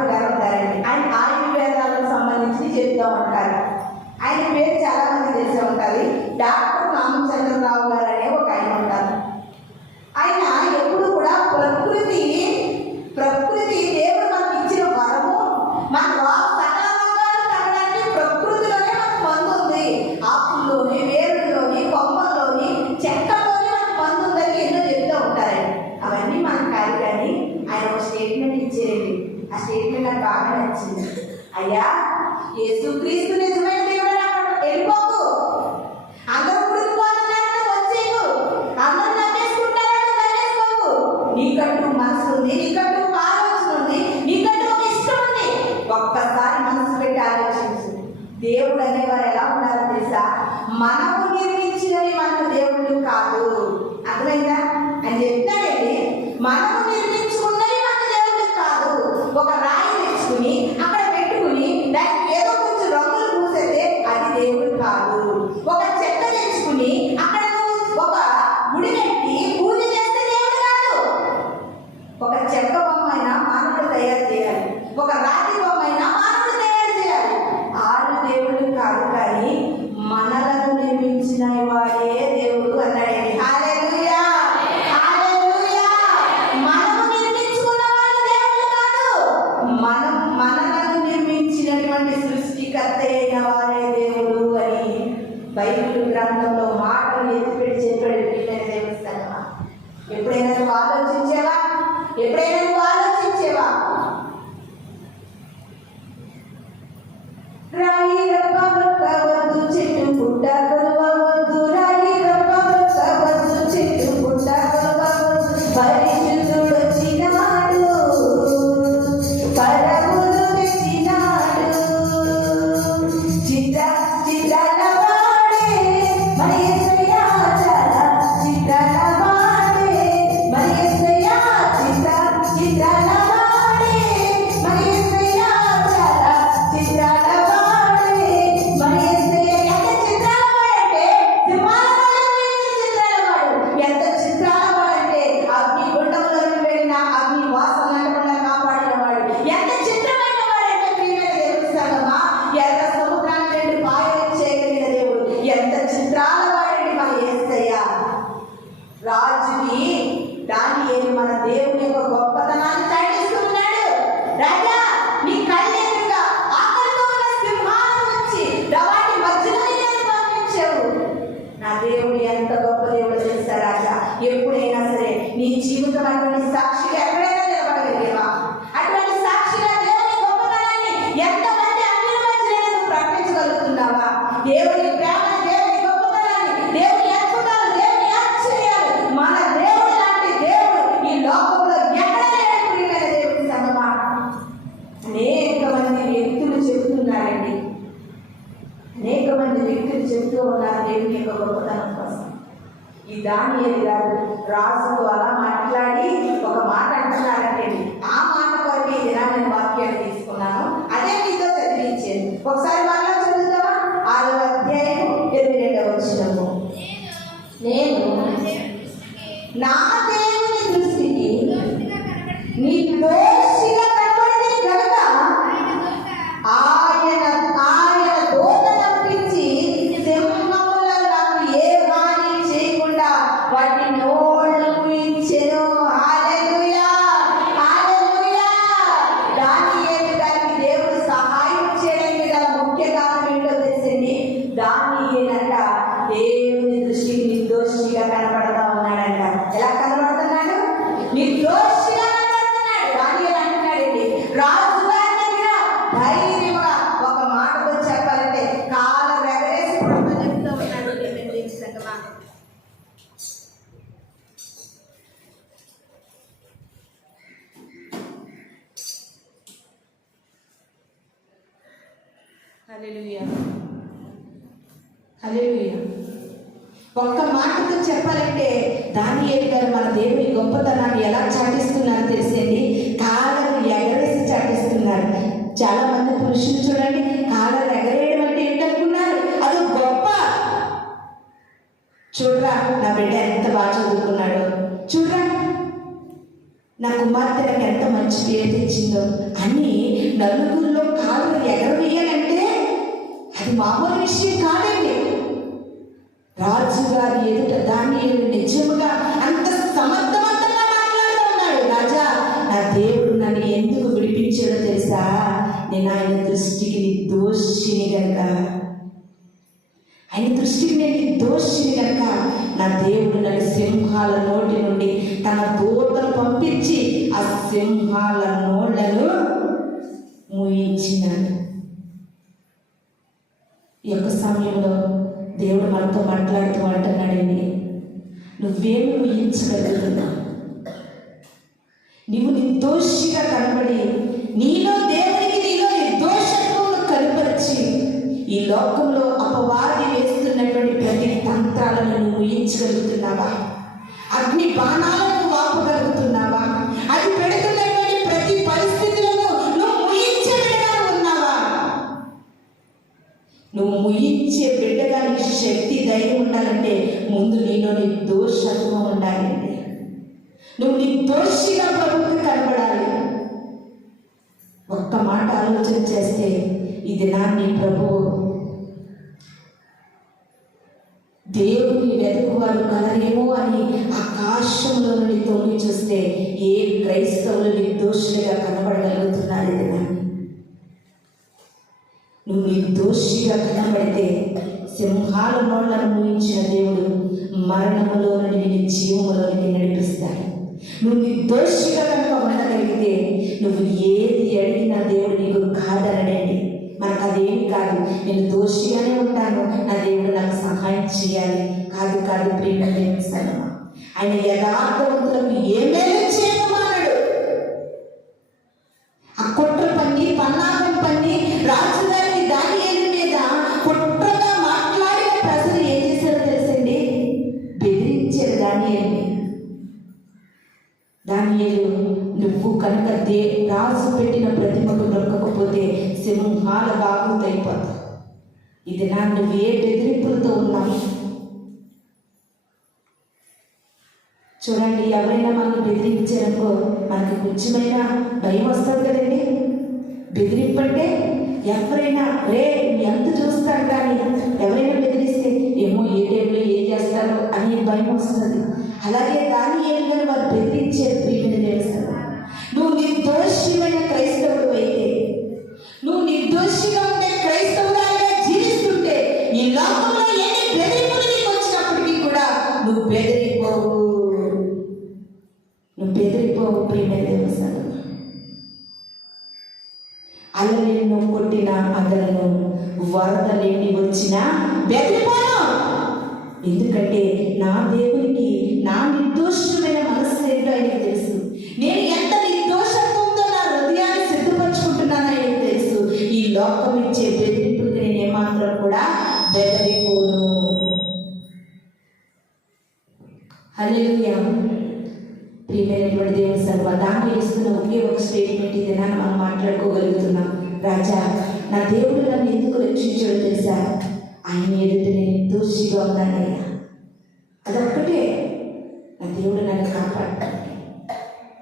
డాక్టర్ గారు ఉంటారండి. ఆయన ఆయుర్వేదాలకు సంబంధించి చెప్తూ ఉంటారు. ఆయన పేరు చాలా మంది తెలిసే ఉంటుంది. డాక్టర్ రామచంద్రరావు గారు అనే ఒక ఆయన ఉంటారు. ఆయన ఎప్పుడు కూడా ప్రకృతి దేవుడు మనకి ఇచ్చిన వరము, మన సకల రోగాలు తగ్గడానికి ప్రకృతిలోనే మనకు మందు ఉంది. ఆకుల్లోని, వేరుల్లోని, కొమ్మల్లోని, చెక్కల్లోని మనకు మందు ఉందని ఎన్నో చెప్తూ ఉంటారండి. అవన్నీ మనకు కాదు, కానీ ఆయన ఒక స్టేట్మెంట్ ఇచ్చారండి. ఆ స్టేట్మెంట్ నాకు బాగా నచ్చింది. అయ్యా, యేసుక్రీస్తు నిజమైన దేవుడు వెళ్ళిపోకు, అందరూ కుడిపోతున్నట్టు వచ్చేకు, అందరూ నమ్మేసుకుంటారని నమ్మేసుకోకు. నీకంటూ మనసు ఉంది, నీకంటూ ఆలోచన ఉంది, నీకంటూ ఒక ఇష్టం ఉంది. ఒక్కసారి మనసు పెట్టి ఆలోచించు. దేవుడు అనేవారు ఎలా ఉన్నారో తెలుసా? మనము నిర్మించినవి మనకు దేవుడు కాదు. అర్థమైందా? అని చెప్తాడండి, మనము నిర్మించుకున్నవి మనకు దేవుడు కాదు. ఒక రాయి తెచ్చుకుని అక్కడ పెట్టుకుని దానికి ఏదో కొంచెం రంగులు పూసేస్తే అది దేవుడు కాదు. ఒక చెక్క తెచ్చుకుని అక్కడ ఒక గుడి కట్టి పూజ చేస్తే దేవుడు కాదు. ఒక చెక్క బొమ్మ అయినా మానవుడు తయారు చేయాలి, ఒక రాతి బొమ్మ అయినా మానవుడు తయారు చేయాలి. ఆరు దేవుడు కాదు, కానీ మనలను నిర్మించిన వాడే దేవుడు అన్నాడండి. హల్లెలూయా, హల్లెలూయా. మనము నిర్మించుకున్న వాడు దేవుడు కాదు, మనలను నిర్మించినటువంటి సృష్టికర్త అయిన వారే దేవుడు అని బైబిల్ గ్రంథంలో మాటలు ఎత్తిపెట్టి చెప్పాడు. దేవుడి సంగమా, ఎప్పుడైనా నువ్వు ఆలోచించేవా? ఎప్పుడైనా నువ్వు ఆలోచించేవా? రాయి రప్పవద్దు, చెట్టు పుట్ట కొలవవద్దు. రాయి రప్పవద్దు, చెట్టు పుట్ట కొలవవద్దు. పరిశుద్ధుడు వచ్చినాడు, పరములు తెచ్చినాడు. చిత్రాల వాడే మన యేసయ్యా, చాలా చిత్రాల వాడే మన యేసయ్యా, చిత్రాల వాడే మన యేసయ్యా, చాలా చిత్రాల వాడే మన యేసయ్యా. ఎంత చిత్రాల వాడంటే చిత్రాల వాడు. ఎంత చిత్రాల వాడంటే అగ్ని గుండంలోకి వెళ్ళిన అగ్ని వాసన లేకుండా కాపాడిన వాడు. ఎంత చిత్రమైన వాడంటే ప్రియమైన దేవుడి సంగమా, ఎర్ర సముద్రాన్ని రెండు పాయలు చేయగలిగిన దేవుడు. ఎంత చిత్రాల వాడండి మన యేసయ్యా. రాజుకి దానియేలు మన దేవుని యొక్క గొప్పతనాన్ని చాటిస్తున్నాడు. రాజా, నీ కళ్ళెదురుగా ఆకలితో ఉన్న సింహాల నుంచి వాటి మధ్యలో నేను పంపించావు. నా దేవుడు ఎంత గొప్ప దేవుడు తెలుసా రాజా? ఎప్పుడైనా సరే నీ జీవితం అటువంటి సాక్షిగా ఎక్కడైనా నిలబడగలిగేవా? అటువంటి సాక్షిగా దేవుని గొప్పతనాన్ని ఎంతమంది అన్యుల మధ్యలో నువ్వు ప్రకటించగలుగుతున్నావా? దేవుని ప్రేమ, దేవుని గొప్పతనాన్ని, దేవుని అద్భుతాలు, దేవుని ఆశ్చర్యాలు, మన దేవుడు లాంటి దేవుడు ఈ లోకంలో ఎక్కడ లేడు. ప్రియమైన దేవుడి సంగమా, అనేక మంది వ్యక్తులు చెబుతున్నారండి, అనేక మంది వ్యక్తులు చెబుతూ ఉన్నారు దేవుని యొక్క గొప్పతనం కోసం. ఈ దానియేలు గారు రాజుతో అలా మాట్లాడి ఒక మాట అంటున్నారంటే, ఆ మాట వరకు ఈ దినాన్ని నేను వాక్యాన్ని తీసుకున్నాను, అదే మీతో చదివించాను. ఒకసారి వాళ్ళ చదువుతావా? 6వ అధ్యాయం 22వ వచనము. నేను నా దేవుని దృష్టికి నిర్దోషిగా కనబడింది కనుక ఆయన దూత పంపించి సింహముల నాకు ఏ హాని చేయకుండా వాటి నోళ్ళు మూయించెను. హల్లెలూయా, హల్లెలూయా. దానియేలు గారికి దేవుడు సహాయం చేయడానికి గల ముఖ్య కారణం ఏంటో తెలుసండి? దానియేలంట దేవుని దృష్టికి నిర్దోషిగా కనబడతా ఉన్నాడంట. ఎలా కనబడుతున్నాడు? నిర్దోషిగా కనబడుతున్నాడు. దానియేలు అంటున్నాడండి, రాజు గారి దగ్గర ధైర్యంగా ఒక మాటతో చెప్పాలంటే కాలం ఎగరేసి పడుతూ చెప్తూ ఉన్నాడు. హల్లెలూయా, హల్లెలూయా. ఒక్క మాటతో చెప్పాలంటే దానియేలు గారు మన దేవుని గొప్పతనాన్ని ఎలా చాటిస్తున్నారో తెలిసేది. కాళ్ళను ఎగరేసి చాటిస్తున్నారు. చాలా మంది పురుషులు చూడండి, కాళ్ళను ఎగరేయడం అంటే ఏంటనుకున్నారు? అది గొప్ప. చూడరా నా బిడ్డ ఎంత బాగా చదువుకున్నాడు, చూడరా నా కుమార్తె నాకు ఎంత మంచి పేరు తెచ్చిందో అని నలుగురిలో కాళ్ళు ఎగరవేయాలంటే అది మామూలు విషయం కాదండి. రాజుగారి ఎదుట దానియేలు నిజముగా అంత సమర్థవంతంగా మాట్లాడుతూ ఉన్నాడు. రాజా, నా దేవుడు నన్ను ఎందుకు విడిపించాడో తెలుసా? నేను ఆయన దృష్టికి నిర్దోషిని గనక, ఆయన దృష్టికి నేను నిర్దోషిని గనక నా దేవుడు నన్ను సింహాల నోటి నుండి తన దూతను పంపించి ఆ సింహాల నోళ్లను మూయించినాడు. ఈ యొక్క సమయంలో దేవుడు మనతో మాట్లాడుతూ అంటున్నాడండి, నువ్వేమి ఊహించగలుగుతున్నావు? నీవు నిర్దోషిగా కనబడి నీలో నిర్దోషత్వం కనపరిచి ఈ లోకంలో అపవాది వేస్తున్నటువంటి ప్రతి తంత్రాలను నువ్వు ఊహించగలుగుతున్నావా? అగ్ని బాణాలను వాపగలుగుతున్నావా? అది పెడుతున్నటువంటి ప్రతి పరిస్థితులను నువ్వు ముయించే బిడ్డగా ఉన్నావా? నువ్వు ముయించే బిడ్డగా నీ శక్తి ధైర్యం ఉండాలంటే ముందు నీలో నిర్దోషత్వం ఉండాలండి. నువ్వు నిర్దోషిగా ప్రభువుకు కనబడాలి. ఒక్క మాట ఆలోచన చేస్తే ఇది నీ ప్రభువు దేవుని వెతుకువారు కలరేమో అని ఆకాశంలో నుండి తొంగి చూస్తే ఏ క్రైస్తవులు నిర్దోషులుగా కనబడగలుగుతున్నారు? నువ్వు నిర్దోషిగా కనబడితే సింహాల నోళ్లను మూయించిన దేవుడు మరణములో నుండి నిన్ను జీవములోనికి నడిపిస్తాడు. నువ్వు నిర్దోషిగా కనుక ఉండగలిగితే నువ్వు ఏది అడిగినా దేవుడు నీకు కాదనడండి. మనకు అదేమి కాదు, నేను దోషిగానే ఉంటాను, నా దేవుడు నాకు సహాయం చేయాలి. కాదు ప్రేమిస్తాను. ఆయన యథార్థవంతులకు ఏ మేలు చేయమన్నాడు. ఆ కుట్ర పన్ని పన్నాగం పన్ని రాజుగారిని దానియేలు మీద కుట్రగా మాట్లాడిన ప్రజలు ఏం చేశారో తెలుసండి? బెదిరించారు దానియేలు నువ్వు కనుక రాజు పెట్టిన ప్రతిమకు దొరకకపోతే సింహాల బాగుత అయిపోతావు. ఇది నువ్వు ఏ బెదిరింపులతో ఉన్నావు? చూడండి, ఎవరైనా మనం బెదిరించారనుకో మనకి కొంచెమైనా భయం వస్తుంది కదండి. బెదిరింపు అంటే ఎవరైనా ఎంత చూస్తారు, కానీ ఎవరైనా బెదిరిస్తే ఏమో ఏ టైంలో ఏం చేస్తారో అని భయం వస్తుంది. అలాగే దానియేలు గారు వారు బెదిరించే ప్రియమైన చేస్తారు. నువ్వు నిర్దోషమైన క్రైస్తవుడు అయితే, నువ్వు నిర్దోషిగా ఉండే క్రైస్తవురాలుగా జీవిస్తుంటే ఈ లోకంలో ఎన్ని బెదిరింపులు నీకు వచ్చినప్పటికీ కూడా నువ్వు బెదిరిపోవు ప్రియమైన దేవస్థానం. అలలను కొట్టిన అదలను వరదలేని వచ్చినా బెదిరిపోను. ఎందుకంటే నా దేవునికి నా నిర్దోషమైన మనస్సు ఏంటో ఆయనకు తెలుసు. నేను ఎంత నిర్దోషత్వంతో నా హృదయాన్ని సిద్ధపరచుకుంటున్నానో ఆయనకు తెలుసు. ఈ లోకం ఇచ్చే బెదిరింపులకు నేను ఏమాత్రం కూడా బెదిరిపోను. హల్లెలూయా. ప్రియమైనటువంటి దేవుని సర్వ దాన్ని ఇస్తున్న ఒకే ఒక స్టేట్మెంట్ ఇదేనా మనం మాట్లాడుకోగలుగుతున్నాం. రాజా, నా దేవుడు నన్ను ఎందుకు రక్షించాడో తెలుసా? ఆయన ఎదుట నేను నిర్దోషిగా ఉన్నానయ్యా. అదొక్కటే, నా దేవుడు నన్ను కాపాడుతాడు.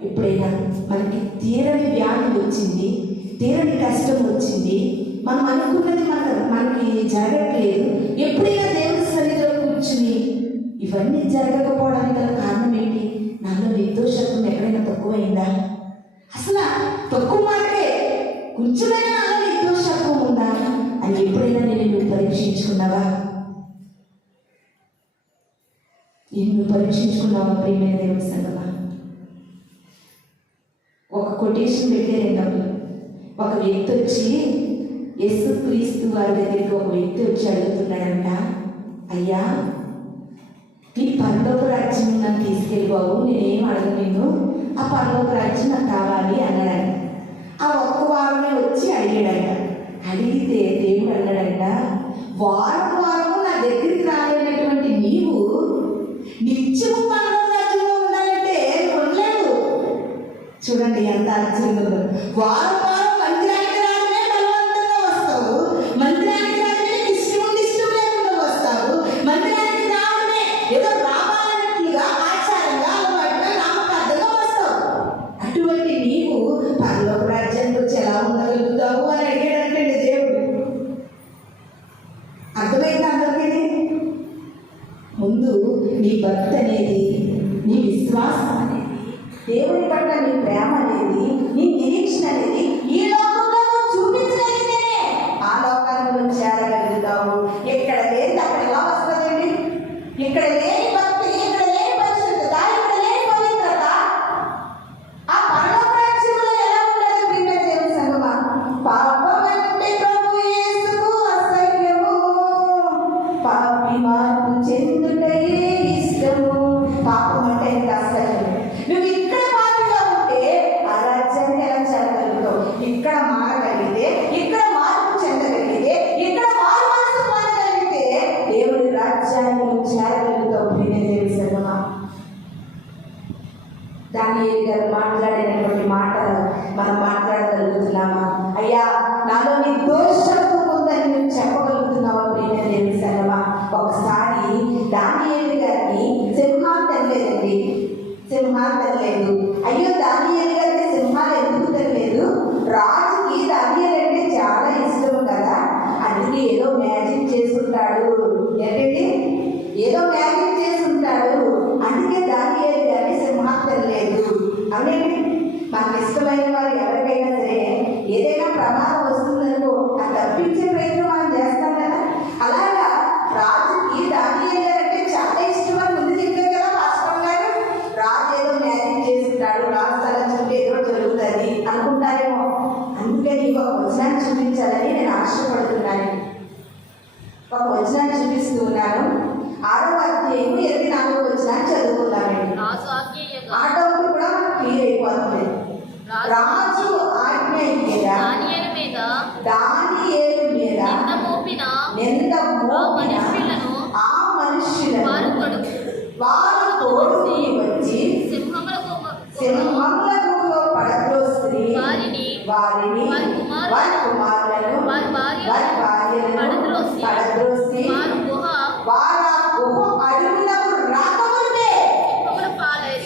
ఎప్పుడైనా మనకి తీరని వ్యాధి వచ్చింది, తీరని కష్టం వచ్చింది, మనం అనుకున్నది మనకి జరగట్లేదు, ఎప్పుడైనా దేవుడి సన్నిధిలో కూర్చుని ఇవన్నీ జరగకపోవడానికి గల కారణం ఏంటి? నాలో నిర్దోషత్వం ఎక్కడైనా తక్కువైందా? అసలు తక్కువ మాటే, కొంచెమైనా నాలో నిర్దోషత్వం ఉందా అని ఎప్పుడైనా నువ్వు పరీక్షించుకున్నావా? నువ్వు పరీక్షించుకున్నావా ప్రియమైన దేవుని సంగమా? ఒక కొటేషన్ పెట్టారండి. ఒక వ్యక్తి వచ్చి యేసుక్రీస్తు వారి దగ్గరికి ఒక వ్యక్తి వచ్చి అడుగుతున్నాడంట, అయ్యా నీ పరలోక రాజ్యం నన్ను తీసుకెళ్ళి బాబు, నేనేం అడగను, ఆ పరలోక రాజ్యం నాకు కావాలి అన్నాడంట. ఆ ఒక్క వారమే వచ్చి అడిగాడంట. అడిగితే దేవుడు అన్నాడంట, వారము నా దగ్గరికి రాలేనటువంటి నీవు నిత్యము పరలోక రాజ్యంలో ఉండాలంటే ఉండలేవు. చూడండి ఎంత ఆశ్చర్యంగా ఉందో. వారం మందిరానికి రావడమే బలవంతంగా వస్తావు, మందిరానికి రావడమే ఇష్టం లేకుండా వస్తావు, మందిరానికి రావడమే ఏదో రావాలన్నట్లుగా ఆచారంగా అలవాటుగా నామకార్థంగా వస్తావు. భక్తి అనేది, నీ విశ్వాసం అనేది, దేవుని పట్ల నీ ప్రేమ అనేది, నీ నిరీక్షణ అనేది ఈ లోకంలో నువ్వు చూపించగలిగితేనే ఆ లోకాన్ని నువ్వు చేరగలుగుతావు. ఎక్కడ లేదు అక్కడ ఎలా వస్తుందండి? ఇక్కడ లేని భక్తి, ఇక్కడ లేని పరిశుద్ధత, ఇక్కడ లేని పవిత్రత ఆ పరలోక రాజ్యంలో ఎలా ఉండదు? ప్రియమైన దేవుని సంగమా, పాపమంటే ప్రభు యేసుకు అసహ్యము, పాపి మార్పు చెందుటయే ఇష్టము. పాపం అంటే ఎంత అసహ్యం. నువ్వు ఇక్కడ పాపిగా ఉంటే ఆ రాజ్యాన్ని ఎలా చేరగలుగుతావు? ఇక్కడ మారగలిగితే, ఇక్కడ మార్పు చెందగలిగితే, ఇక్కడ మారు మనసు పొందగలిగితే దేవుడి రాజ్యాన్ని నువ్వు చేరగలుగుతావు. ప్రియమైన దేవుని సంగమా, దానియేలు గారు మాట్లాడినటువంటి మాటలు మనం మాట్లాడగలుగుతున్నామా? అయ్యా, నాలో నీ దోషత్వం ఉందని నువ్వు చెప్పగలుగుతున్నావా? ప్రియమైన దేవుని సంగమా, ఒకసారి దానియేలు గారిని సింహాలు తెరలేదండి, సింహాలు తెరలేదు. అయ్యో, దానియేలు గారికి సింహాలు ఎందుకు తెరలేదు? రాజుకి దానియేలు అంటే చాలా ఇష్టం కదా, అందుకే ఏదో మ్యాజిక్ చేసుకుంటాడు. ఏంటండి? ఏదో మ్యాజిక్ చేసుకుంటాడు, అందుకే దానియేలు గారిని సింహాలు తెరలేదు. అవునండి, మనకు ఇష్టమైన వారు ఎవరికైనా సరే ఏదైనా ప్రమాదం వస్తుందనుకో, అది తప్పించే ప్రయత్నం మనం చేస్తాం కదా. అలాగా రాజుకి దానియేలు గారు అంటే చాలా ఇష్టం అని ముందు చెప్పారు కదా పాస్టర్ గారు. రాజు ఏదో మ్యాజిక్ చేసుకుంటాడు, రాజు తల చుట్టూ ఏదో జరుగుతుంది అనుకుంటారేమో, అందుకని ఒక వచనాన్ని చూపించాలని నేను ఆశపడుతున్నాను. ఒక వచనాన్ని చూపిస్తూ ఉన్నాను. 6వ అధ్యాయం 24వ వచనాన్ని చదువుకుంటామండి. ఆటోకు కూడా మనకు క్లియర్ అయిపోతుంది. రాజు ఆజ్ఞ ఇయ్యగా దానియేలు మీద నింద మోపిన ఆ మనుష్యులను వారు తోడుకుని వచ్చి సింహముల గుహలో పడద్రోసి వారి కుమారులను వారి భార్యలను పడద్రోసి వారు ఆ గుహ అడుగులకు రాకముందే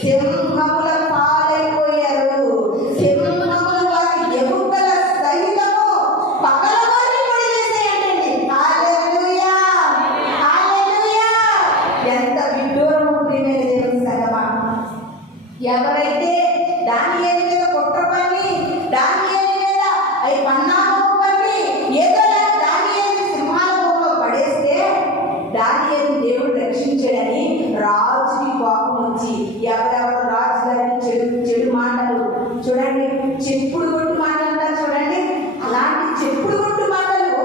సింహముల పాలైపోయారు. సింహములు వారి ఎముకల సహితము పగలగొట్టి పొడి చేసేయండి. హల్లెలూయా, హల్లెలూయా. ఎంత విడ్డూరము ప్రియమైన దేవుని సంగమా. ఎవరైతే దానియేలు మీద కుట్ర పని, దానియేలు మీద అవి పన్నాగం పని, ఏదో దానియేలు సింహాల గుహలో పడేస్తే దానియేలు దేవుడు రక్షించాడని రాజుకి కోపం వచ్చి ఎవరెవరు రాజు గారిని చెడు మాటలు చూడండి, చెప్పుడు కొట్టు మాటలు అంటారు చూడండి, అలాంటి చెప్పుడు కొట్టు మాటలు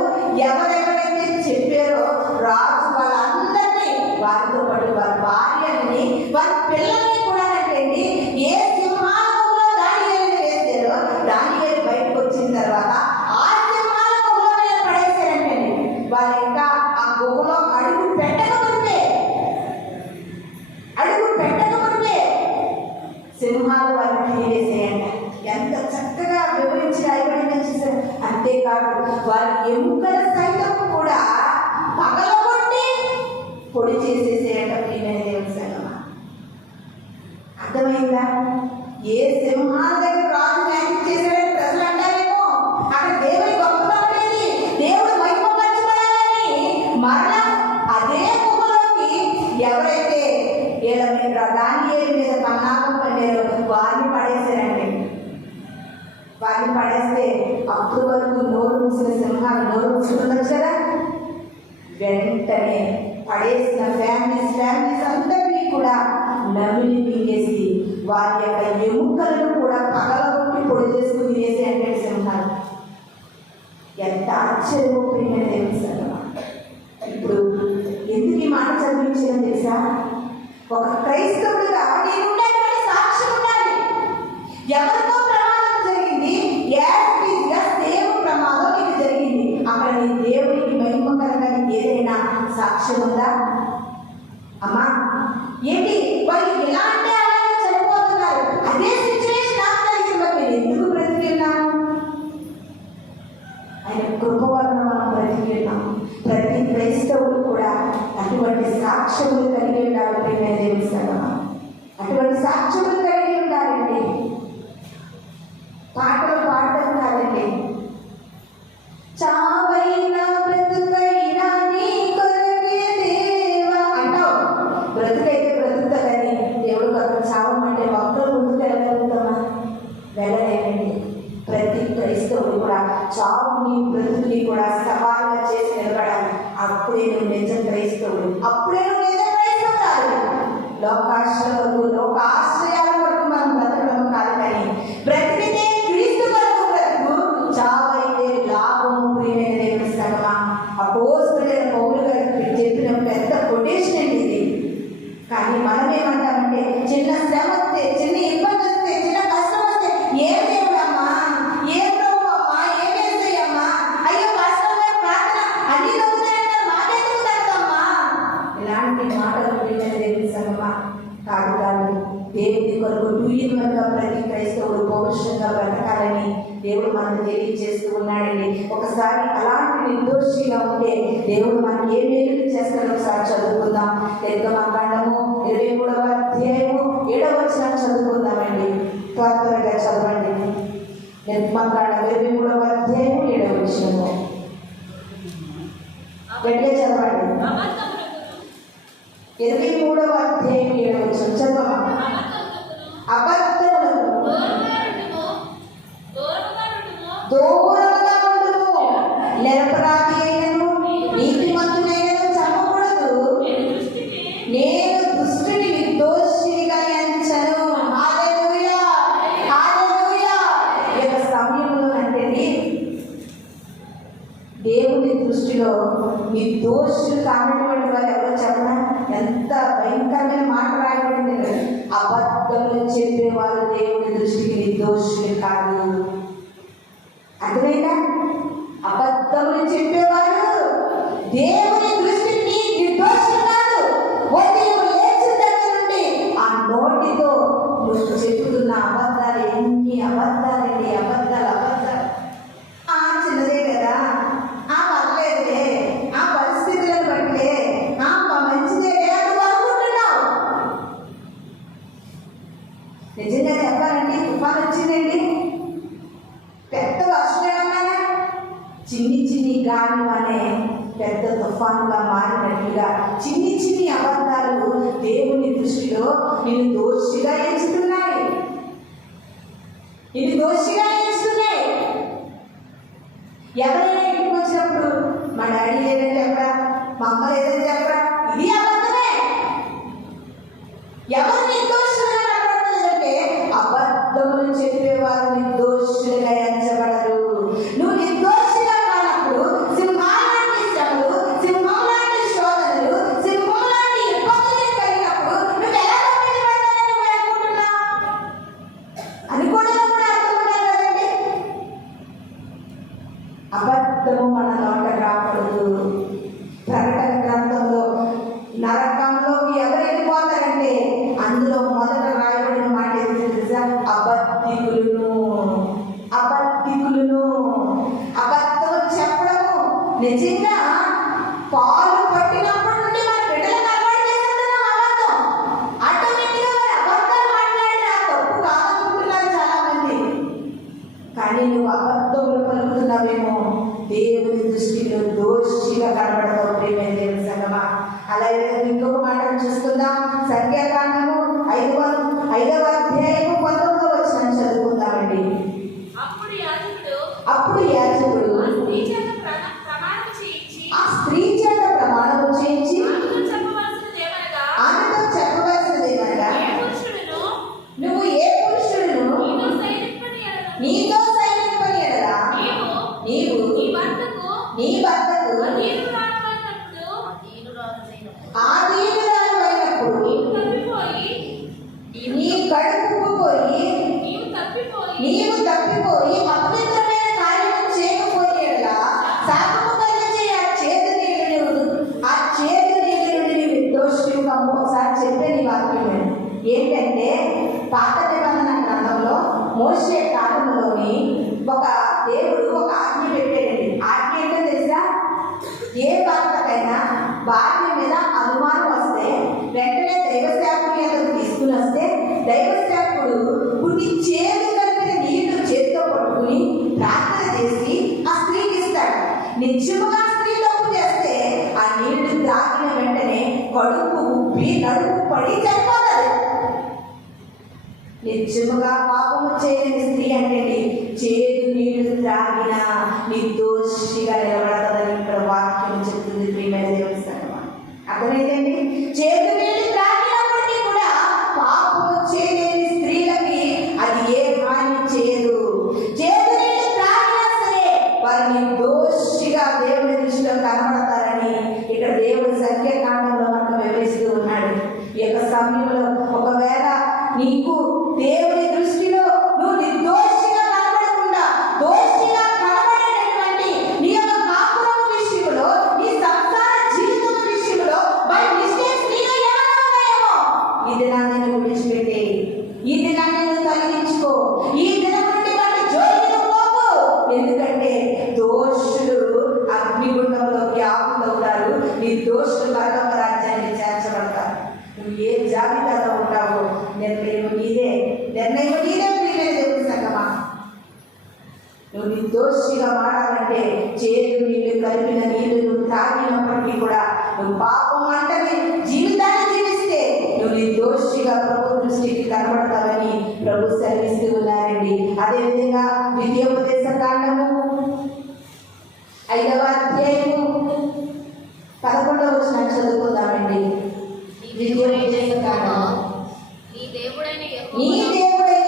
ఎవరెవరైతే చెప్పారో రాజు వాళ్ళందరినీ, వారితో పాటు వారి భార్యని, వారి పిల్లల్ని కూడా అంటండి ఏ సింహాలలో దానియేలు వేసారో దానియేలు బయటకు వచ్చిన తర్వాత ఆ సింహాల గుహలో మీద పడేశారంటండి. వాళ్ళు ఇంకా ఆ గుహలో అడుగు పెట్టకముందే సింహాలు వారిని తీరేసేయంట. ఎంత చక్కగా వివరించి రాయబడిందని చూసారు. అంతేకాదు వారి ఎముకల సైతం కూడా పగలగొట్టి పొడి చేసేసేయంట. ప్రియమైన దేవుని సంగమా, అర్థమైందా? ఏ సింహాల దగ్గర రాజు మ్యాజిక్ చేశాడని ప్రజలు అంటారేమో, అక్కడ దేవుని గొప్పతనం అనేది, దేవుడు మహిమపరచబడాలని మరలా అదే గుహలోకి ఎవరైతే దానియేలు మీద పన్నాగం పడ్డారో వారిని పడేశారండి. వారిని పడేస్తే అప్పుడు వరకు నోరు మూసిన సింహాలు నోరు మూసుకుండొచ్చు కదా. వెంటనే పడేసిన ఫ్యామిలీస్ అందరినీ కూడా నమిలి పీకేసి వారి యొక్క ఎముకలను కూడా పగలగొట్టి పొడి చేసుకుని తినేసి అంటే సింహాలు. ఎంత ఆశ్చర్యమో ప్రియమైన దేవుని సంగమా. ఇప్పుడు ఎందుకు ఈ మాట చదివించిందని తెలుసా? ఒక క్రైస్తవుడిగా నేనుండాలని సాక్ష్యం ఉండాలి. ఎవరితో ప్రమాదం జరిగింది, యాజ్గా దేవుని ప్రమాదం నీకు జరిగింది, అక్కడ నీ దేవుడికి మహిమకరంగా ఏదైనా సాక్ష్యం ఉందా? అమ్మా ఏంటి వాళ్ళు ఎలా అంటే అలాగే చనిపోతున్నారు, అదే సిచ్యువేషన్ నాకు కలిగిందో నేను ఎందుకు బ్రతికిన్నాను? ఆయన కృప వలన మనం బ్రతికిన్నాము. ప్రతి క్రైస్తవుడు కూడా అటువంటి సాక్ష్యములు కలిగి ఉండాలి. ప్రియమైన దేవుని సంగమా, అటువంటి సాక్ష్యములు కలిగి ఉండాలండి. పాటలు పాడటం కాదండి. చావైనా బ్రతుకైనా నీ కొరకే దేవా అంటావు. బ్రతుకైతే చావుని బ్రతుకుని కూడా సవాలుగా చేసి నిలబడాలి. అప్పుడే నువ్వు నిజం క్రైస్తవుడు, అప్పుడే నువ్వు నిజం క్రైస్తవురాలు. లోక ఆశ్రయాల వరకు మనం బ్రతకడం కాదు, కానీ బ్రతికితే క్రీస్తు వరకు బ్రతుకు, చావైతే లాభము. ప్రియమైన దేవుని సంగమా, అపోస్తలుడైన పౌలు గారికి చెప్పిన పెద్ద కొటేషన్ అండి ఇది. కానీ మనం ఏమంటామంటే, చిన్న శ్రమ వస్తే, చిన్న ఇబ్బంది వస్తే, చిన్న కష్టం వస్తే, ఏం దేవుడమ్మా, ఏం ప్రభు అమ్మా, ఏం చేస్తాయమ్మా, అయ్యో కష్టంగా ప్రార్థన అన్ని తగ్గుతాయంటారు, మాకెందుకు తగ్గమ్మా. ఇలాంటి మాటలు వినే దేవుని సంగమా కాదు. కాదు, దేవుడి కొరకు డూయిన్గా ప్రతి క్రైస్తవుడు పౌరుషంగా బ్రతకాలని దేవుడు మనకు తెలియజేస్తూ ఉన్నాడండి. ఒకసారి అలాంటి నిర్దోషిగా ఉంటే దేవుడు మనకి ఏ మేలు చేస్తాడో ఒకసారి చదువుకుందాం. నిర్గమకాండము 23వ అధ్యాయము 7వ వచనం చదువుకుందామండి. త్వరగా చదవండి. నిర్గమకాండం 23వ అధ్యాయము 7వ వచనము గట్టిగా చదవండి. 23వ అధ్యాయం 7వ వచనం చదవండి. అబద్ధములకు దూరముగా ఉండుము, నిరపరాధి అయినను నీతిమంతుడైనను చంపకూడదు, నేను దుష్టుని నిర్దోషిగా ఎంచను. హల్లెలూయా, హల్లెలూయా. ఈ యొక్క సమయంలో అంటే దేవుని దృష్టిలో నిర్దోషులు కానటువంటి వారు ఎవరో చెప్పిన ఎంత భయంకరమైన మాట రాయబడింది. అబద్ధములు చెప్పేవారు దేవుని దృష్టికి నిర్దోషులు కాదు. అర్థమైందా? అబద్ధములు చెప్పేవారు దేవుని దృష్టికి నిర్దోషులు కాదు. ఉదయం లేచిన దగ్గర నుండి ఆ నోటితో నువ్వు చెప్పుతున్న అబద్ధాలు ఎన్ని అబద్ధాలండి, అబద్ధాలు అబద్ధాలు. చిన్నదే కదా, పర్లేదులే, ఆ పరిస్థితులను బట్టే, మంచిదే అని అనుకుంటున్నావు. నిజంగా చెప్పాలంటే తుఫాను వచ్చిందండి, పెద్ద వర్షం ఏమన్నా చిన్ని చిన్ని గాలి అనే పెద్ద తుఫానుగా మారినట్లుగా చిన్ని చిన్ని అబద్ధాలు దేవుని దృష్టిలో నిన్ను దోషిగా ఎంచుతున్నాయి, నిన్ను దోషిగా ఎంచుతున్నాయి. ఎవరైనా ఇంటికి వచ్చినప్పుడు మా డాడీ లేదని చెప్పరా, మా అమ్మ లేదని చెప్పరా, ఇది అబద్ధమే. ఎవరు నిర్దోషులుగా కనబడుతుందంటే అబద్ధములు చెప్పేవారు నిర్దోషులుగా ఎంచబడరు. నువ్వు నిర్దోషిగా కానప్పుడు సింహాలాంటి శ్రమలు, సింహంలాంటి శోధనలు, సింహంలాంటి ఇబ్బందులు కలిగినప్పుడు నువ్వు ఎలా తప్పించబడతానని నువ్వు అనుకుంటున్నావు? అనుకోవడం కూడా అర్థం కదండి. అబద్ధము మన నోట రాకూడదు. ప్రకటన గ్రంథంలో నరకంలోకి ఎవరు వెళ్ళిపోతారంటే అందులో మొదట రాయబడిన మాట ఏంటో తెలుసా? అబద్ధికులను. అబద్ధికులను అబద్ధం చెప్పడము. నిజంగా పాలు పట్టినప్పటి నుండి మన బిడ్డలకు అలవాటు చేస్తున్నాం అబద్ధం. ఆటోమేటిక్గా మరి అబద్ధాలు మాట్లాడినా తప్పు కాదనుకుంటున్నారు చాలా మంది. కానీ నువ్వు అబద్ధములు పలుకుతున్నావేమో, దేవుని దృష్టిలో దోషిగా కనబడతావు. ప్రియమైన దేవుని సంగమా, అలాగే ఇంకొక మాట చూసుకుందాం. సంఖ్యాకాండము 5వ అధ్యాయము 19వ వచనం చదువుకుందామండి. అప్పుడు యాజకుడు ఆ స్త్రీ చేత ప్రమాణము చేయించి ఆమెతో చెప్పవలసినదేమనగా, నువ్వు ఏ పురుషుడును నీతో సైనికపని ఎడలా నీవు నీ భర్తకు ఆదీనురాలు అయినప్పుడు నీ కడుపుకు పోయి నీవు తప్పిపోయి అపవిత్రమైన కార్యము చేయకపోయి ఎడలా శాపము కలిగించే ఆ చేదు నీళ్ళు నుండి నీవు నిర్దోషివి కమ్ము. ఒకసారి చెప్పే నీ వాక్యం ఏంటంటే, పాత నిబంధన గ్రంథంలో మోషే కాలంలోని ఒక దేవుడు ఒక ఆజ్ఞ పెట్టాడండి. ఆజ్ఞ ఏంటో తెలుసా? ఏ భర్తకైనా భార్య మీద అనుమానం వస్తే వెంటనే దైవసేవకుని అతను తీసుకుని వస్తే దైవసేవకుడు కొన్ని చేదు కలిపిన నీళ్లు చేతితో పట్టుకుని ప్రార్థన చేసి ఆ స్త్రీకి ఇస్తాడు. నిజముగా స్త్రీ తప్పు చేస్తే ఆ నీళ్లు త్రాగిన వెంటనే కడుపు ఉప్పి నడుపు పడి చనిపోతుంది. నిజముగా పాపము చేయని స్త్రీ అంటే చేదు నీళ్లు త్రాగిన నిర్దోషి నిర్దోషిగా నిలబడతాదని ఇక్కడ వాక్యం చెప్తుంది. ప్రియమైన దేవుని సంగమా, అర్థమైందండి? చేతు నీళ్ళు త్రాగినప్పటికీ కూడా పాపము చేయలేని స్త్రీలకి అది ఏ హాని చేయదు. చేతు నీళ్ళు త్రాగినా సరే వారు నిర్దోషిగా దేవుని దృష్టిలో కనబడతారని ఇక్కడ దేవుడి సంఖ్యాకాండంలో మనకు వివరిస్తూ ఉన్నాడు. ఈ యొక్క సమయంలో ఒకవేళ నీకు దేవుని దృష్టిలో నువ్వు నిర్దోషిగా కనబడకుండా దోషిగా కనబడేటటువంటి నీ యొక్క కాపురం విషయంలో, నీ సంసార జీవితం విషయంలో బై మిస్టేక్స్ నీలో ఏమైనా ఉన్నాయేమో ఈ దినాన్ని నువ్వు విడిచిపెట్టే, ఈ దినాన్ని నువ్వు తొలగించుకో, ఈ దినం నుండి వాటి జోలికి పోకు. ఎందుకంటే దోషులు అగ్నిగుండంలోకి ఆపుతవుతారు, నిర్దోషులు పరలోక రాజ్యాన్ని చేర్చబడతారు. నువ్వు ఏ జాబితాలో ఉంటావో నిర్ణయం నీదే, నిర్ణయం నీదే. ప్రియమైన దేవుని సంగమా, నువ్వు నిర్దోషిగా మారాలంటే చేదు నీళ్లు కలిపిన నీళ్లు నువ్వు తాగినప్పటికీ కూడా నువ్వు పాపం అంటని జీవితాన్ని జీవిస్తే నువ్వు నిర్దోషిగా ప్రభు దృష్టికి కనబడతావని ప్రభు సెలవిస్తూ ఉన్నారండి. అదేవిధంగా ద్వితీయోపదేశ కాండము 5వ అధ్యాయము 11వ వచనం చదువుకుందామండి. ద్వితీయోపదేశ కాండము, నీ దేవుడైన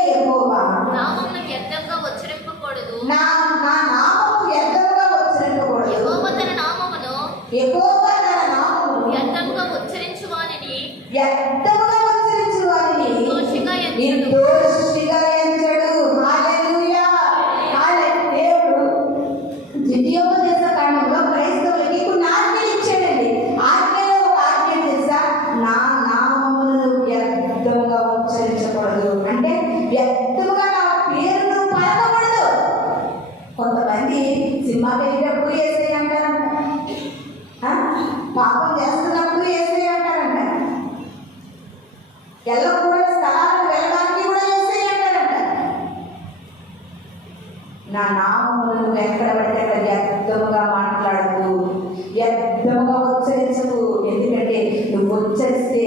యెహోవా నామమును వ్యర్థంగా ఉచ్చరింపకూడదు. నా నామము వ్యర్థంగా ఉచ్చరింపకూడదు. యెహోవా తన నామమును వ్యర్థంగా ఉచ్చరించు వానిని నిర్దోషిగా ఎంచడు. హల్లెలూయా. దేవుడు ద్వితీయోపదేశ కాండంలో క్రైస్తవులకి కొన్ని ఆజ్ఞలు ఇచ్చాడండి. ఆజ్ఞలో ఒక ఆజ్ఞ తెలుసా? నా నామమును వ్యర్థంగా ఉచ్చరించకూడదు. అంటే వ్యర్థముగా నా పేరును పలకకూడదు. కొంతమంది సినిమాకి వెళ్ళేటప్పుడు ఏసై అంటారంట, పాపం చేస్తున్నప్పుడు ఏసై అంటారంట, వెళ్ళకూడని స్థలాలకు వెళ్ళడానికి కూడా ఏసై అంటారంట. నా నామమును ఎక్కడ పడితే అక్కడ వ్యర్థముగా మాట్లాడకు, వ్యర్థముగా ఉచ్చరించకు. ఎందుకంటే నువ్వు ఉచ్చరిస్తే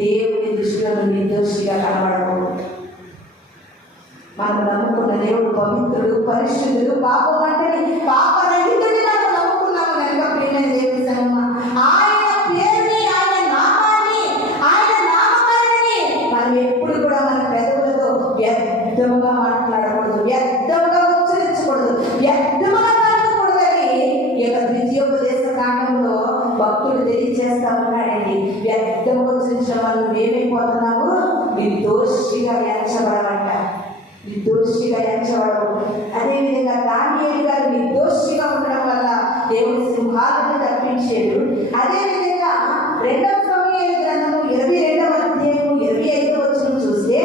దేవుని దృష్టిలో నిర్దోషిగా కనబడవు. మనం నమ్ముకున్న దేవుడు పవిత్రుడు, పరిశుద్ధుడు, పాపం అంటే పాపరహితుడిని మనం నమ్ముకున్నాము కనుక ప్రియమైన దేవుని సంగమా, ఆయన పేరుని, ఆయన నామాన్ని, ఆయన నామకరణని మనం ఎప్పుడు కూడా మన పెదవులతో వ్యర్థముగా మాట్లాడకూడదు, వ్యర్థముగా ఉచ్చరించకూడదు, వ్యర్థముగా పలకకూడదని ఈ యొక్క ద్వితీయోపదేశ కాండంలో భక్తుడు తెలియజేస్తా ఉన్నాడండి. వ్యర్థముగా ఉచ్చరించడం వల్ల ఏమైపోతున్నాము? నిర్దోషిగా ఎంచబడమంట, నిర్దోషిగా ఎంచబడవు. అదేవిధంగా దానియేలు గారు నిర్దోషిగా ఉండడం వల్ల దేవుడి సింహాలను తప్పించాడు. అదేవిధంగా 2వ సమూయేలు గ్రంథము 22వ అధ్యాయము 25వ వచనం చూస్తే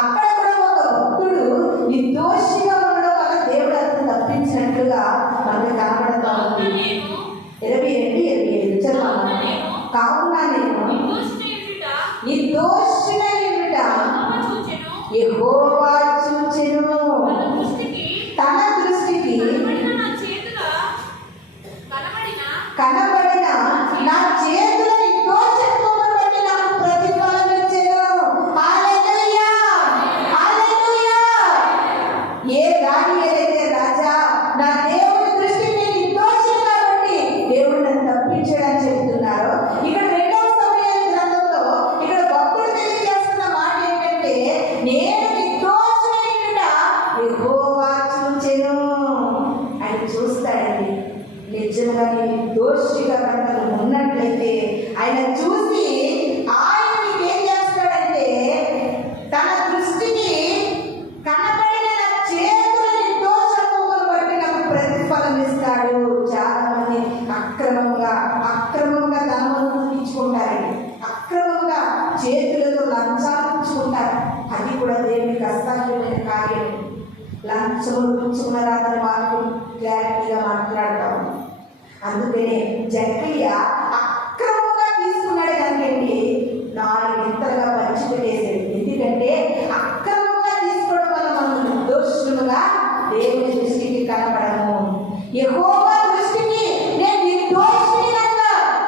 అక్కడ కూడా ఒక భక్తుడు నిర్దోషిగా ఉండడం వల్ల దేవుడు అతను తప్పించినట్లుగా మనకు కనబడతా ఉంది. 22:25 చదవాలి. కావున నేను నిర్దోషిగా ఎదుట యెహోవా చూచెను, తన దృష్టికి కనబడిన నా చేతుల నిర్దోషత్వమును బట్టి నాకు ప్రతిఫలం ఇచ్చెను. హల్లెలూయా, హల్లెలూయా. ఏ దానియేలైతే రాజా నా దేవుని దృష్టికి నిర్దోషం కాబట్టి దేవుడు నన్ను తప్పించాడని చెప్తున్నారో, ఇక్కడ 2వ సమూయేలు గ్రంథంలో ఇక్కడ భక్తుడు తెలియజేస్తున్న మాట ఏంటంటే, నేను నిర్దోషుడైన యెహోవా చూచెను. ఆయన చూస్తాడండి. నిజంగా నిర్దోషిగా కనుక ఉన్నట్లయితే ఆయన చూసి ఆయన నీకేం చేస్తాడంటే తన దృష్టికి కనబడిన నా చేతుల నిర్దోషత్వమును బట్టి నాకు ప్రతిఫలం ఇస్తాడు. చాలా మంది అక్రమంగా ధనమును పుట్టించుకుంటారండి, అక్రమంగా చేతులతో లంచాలు పుచ్చుకుంటారు. అది కూడా దేవునికి అసాధ్యమైన కార్యం. లంచములు పుచ్చుకున్నారని వాళ్ళు క్లారిటీగా మాట్లాడతాము. అందుకనే జక్కయ్య అక్రమంగా తీసుకున్నాడు కనుకండి 4 ఇంతలుగా పంచిపెట్టేసాడు. ఎందుకంటే అక్రమంగా తీసుకోవడం వల్ల మనం నిర్దోషులుగా దేవుని దృష్టికి కనబడము. యెహోవా దృష్టికి నేను నిర్దోషిని కనుక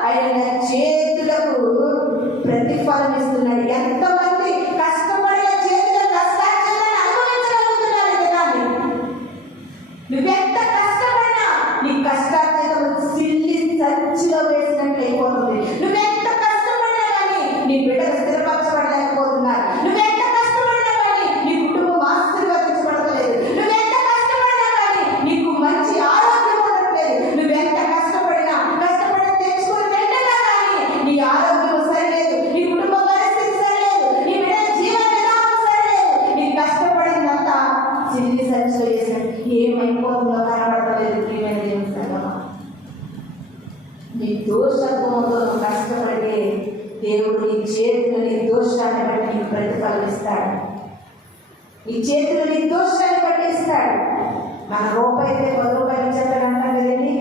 ఆయన నా చేతులకు ప్రతిఫలం ఇస్తున్నాడు. ఎంతమంది కష్టపడిన చేతుల కష్టాన్ని అనుభవించగలుగుతున్నారు. జనాన్ని నువ్వెంత కష్టపడినా నీ దోషత్వంతో నువ్వు కష్టపడితే దేవుడు నీ చేతులు నీ దోషాన్ని బట్టి నీకు ప్రతిఫలం ఇస్తాడు. నీ చేతులు నీ దోషాన్ని బట్టి ఇస్తాడు. మన రూపాయి అయితే 10 రూపాయలు ఇచ్చేస్తాడు అంటాం కదండి.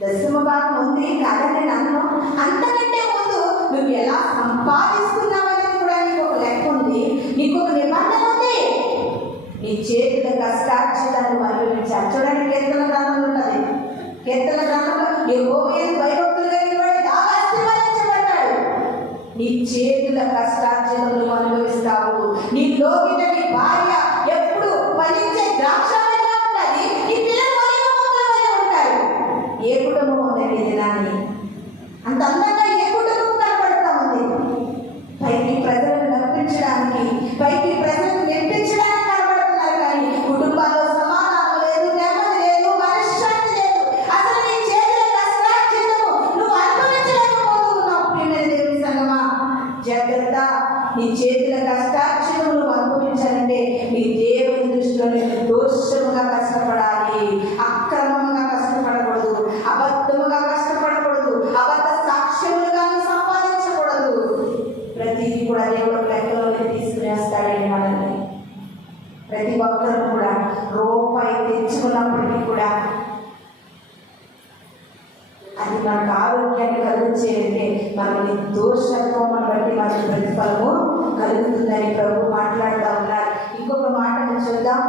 దశమ భాగం ఉంది కాదని నన్ను అంతకంటే ముందు నువ్వు ఎలా సంపాదిస్తున్నావనేది కూడా నీకు ఒక లెక్క ఉంది, నీకు ఒక నిబంధన ఉంది. నీ చేతుల కష్టార్జితాన్ని అనుభవించాలి. చూడండి, కీర్తన గ్రంథం ఉంటుంది. కీర్తన గ్రంథంలో యెహోవా భయభక్తులుగా ఆశీర్వదించబడ్డాడు. నీ చేతుల కష్టార్జితం నువ్వు అనుభవిస్తావు. నీ లోకిట నీ భార్య ఎప్పుడు ఫలించే ద్రాక్షాలుగా ఉంటుంది. నీ పిల్లలు వరిగొమ్మలుగా ఉంటారు. ఏ కుటుంబం ఉందండి ఇది? దాన్ని అంత అందంగా ఏ కుటుంబం కనపడతా ఉంది? పైకి ప్రజలను నప్పించడానికి, పైకి ప్రజలను నెప్పించడానికి కనబడుతున్నారు, కానీ కుటుంబాల్లో సమాధానం లేదు, నెమ్మది లేదు, మనశ్శాంతి లేదు. అసలు నీ చేతుల కష్టార్జితము నువ్వు అనుభవించలేకపోతున్నావు. ప్రియమైన దేవుని సంగమా, జాగ్రత్త. నీ చేతుల కష్టార్జితము నువ్వు అనుభవించాలంటే నీ దేవుని దృష్టిలో దోషముగా కష్టపడాలి. అక్రమంగా కష్టపడకూడదు, అబద్ధముగా కష్టపడకూడదు, అబద్ధ సాక్ష్యములుగా సంపాదించకూడదు. ప్రతిదీ కూడా దేవుడు లెక్కలోకి తీసుకునేస్తాడండి మనల్ని. ప్రతి ఒక్కరు కూడా రూపాయి తెచ్చుకున్నప్పటికీ కూడా అది మనకు ఆరోగ్యాన్ని కలిగించేదంటే మనం దోషత్వం బట్టి మనకు ప్రతిఫలము కలుగుతుందని ప్రభు మాట్లాడుతూ ఉన్నారు. ఇంకొక మాటను చూద్దాం.